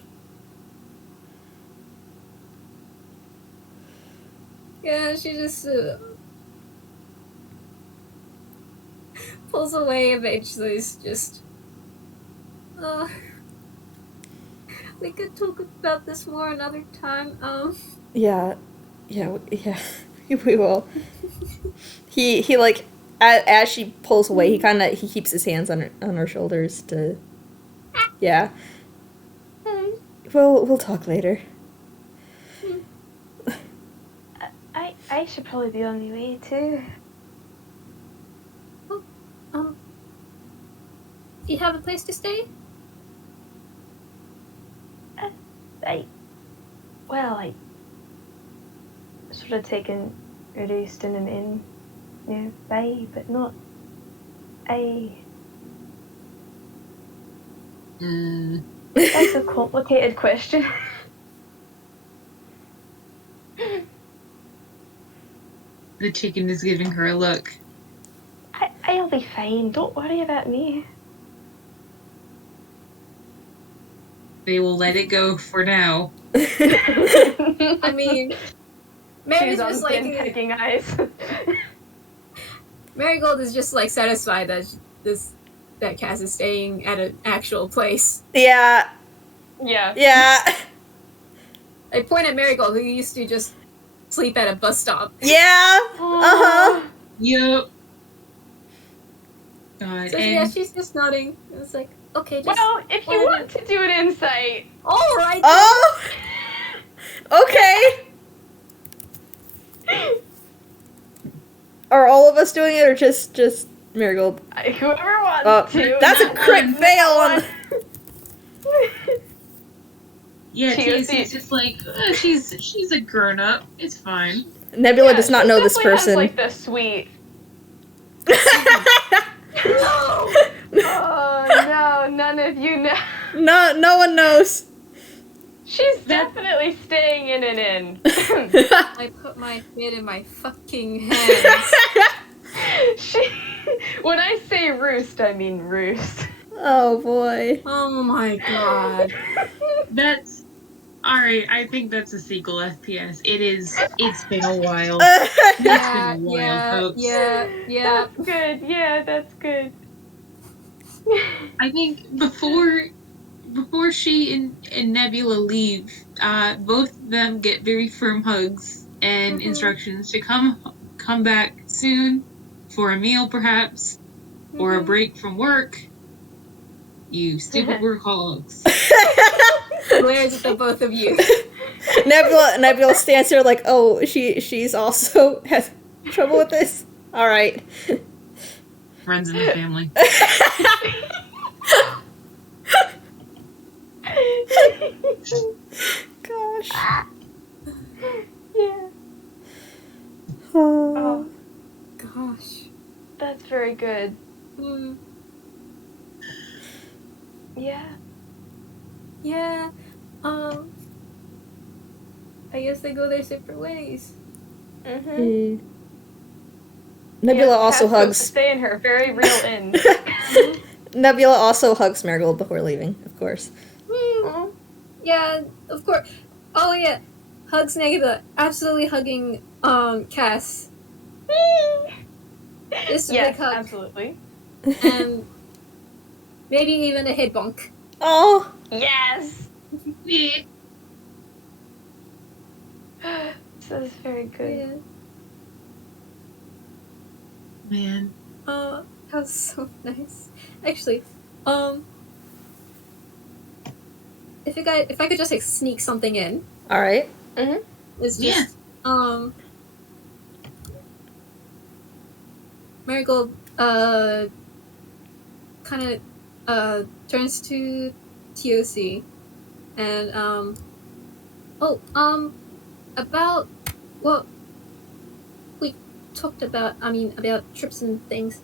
Yeah, she just pulls away eventually. It's just... We could talk about this more another time. Yeah, we will. He like, as she pulls away, he keeps his hands on her shoulders to, yeah. We'll talk later. I should probably be on my way too. Do you have a place to stay? I sort of taken a rest in an inn nearby, but not. That's a complicated question. The chicken is giving her a look. I'll be fine. Don't worry about me. They will let it go for now. I mean, Mary's She's on just like picking eyes. Marigold is just like satisfied that Cass is staying at an actual place. Yeah. Yeah. I point at Marigold, who used to just sleep at a bus stop. Yeah. Yep. God, So yeah, she's just nodding. It's like, okay, just. Well, if you want to do an insight. All right. Oh. Okay. Are all of us doing it, or just Marigold? Whoever wants to. That's a crit fail on. Yeah, TOC. Casey's just like, she's a grown up. It's fine. Nebula does not know this definitely person. Has, like the sweet. No. Oh no, none of you know. No one knows. She's definitely staying in an inn. I put my head in my fucking hands. When I say roost, I mean roost. Oh boy. Oh my god. That's alright, I think that's a sequel FPS. It's been a while. Folks. Yeah. That's good. Yeah, that's good. I think before she and Nebula leave, both of them get very firm hugs and instructions to come back soon for a meal, perhaps, or a break from work. You stupid workaholics. Glares at the both of you. Nebula stands there like, oh, she's also has trouble with this. All right. Runs in the family. Gosh. Yeah. Oh. Gosh. That's very good. Mm. Yeah. Yeah. I guess they go their separate ways. Mm-hmm. Nebula also Cass goes hugs. to stay in her very real inn. Nebula also hugs Marigold before leaving, of course. Yeah, of course. Oh yeah, hugs Nebula. Absolutely hugging Cass. Just a big hug. Absolutely. And maybe even a head bonk. Oh. Yes. Yeah. So that's very good. Yeah. Man. That was so nice. Actually, if I could just like sneak something in, All right. it's just Marigold kind of turns to TOC and about what we talked about. I mean, about trips and things.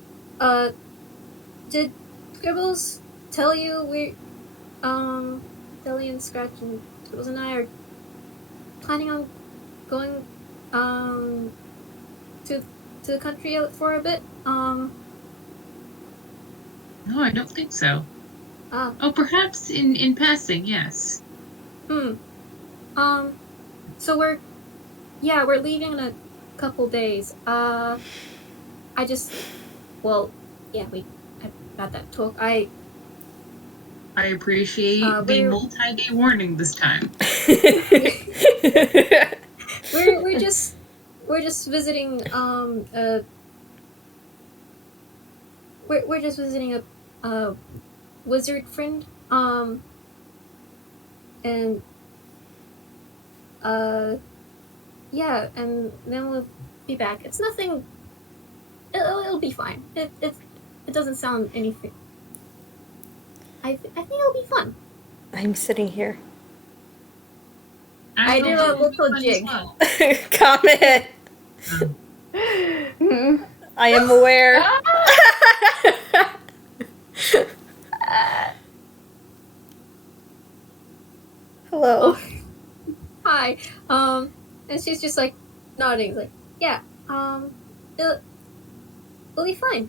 Did Scribbles tell you Billy and Scratch and Scribbles and I are planning on going to the country for a bit? No, I don't think so. Oh, perhaps in passing, yes. So we're leaving in a couple days. We had that talk. I appreciate the we're- multi-day warning this time. we're just visiting we're just visiting a wizard friend and yeah, and then we'll be back. It's nothing. It'll be fine. It doesn't sound anything. I think it'll be fun. I'm sitting here. I do a little jig. Well. Comet. I am aware. Hello. Hi. And she's just like nodding, like, yeah. It'll be fine.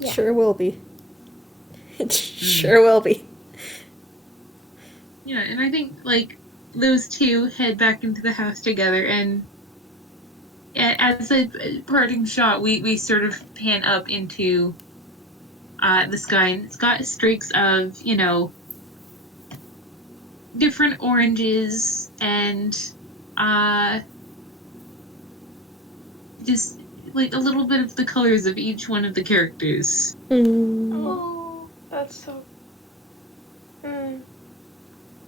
Yeah. Sure will be. It sure will be. Yeah, and I think, like, those two head back into the house together, and as a parting shot, we sort of pan up into the sky, and it's got streaks of, you know, different oranges, and just, like, a little bit of the colors of each one of the characters. Oh, that's so...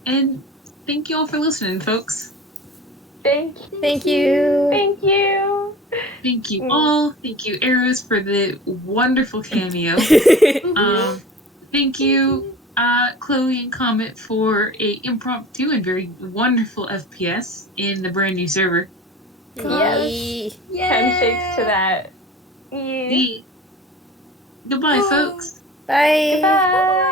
And thank you all for listening, folks. Thank you. Thank you. Thank you. Thank you all. Thank you, Arrows, for the wonderful cameo. Thank you, Chloe and Comet, for a impromptu and very wonderful FPS in the brand new server. Yay. Handshakes to that. Yeah. Goodbye, folks. Bye. Goodbye.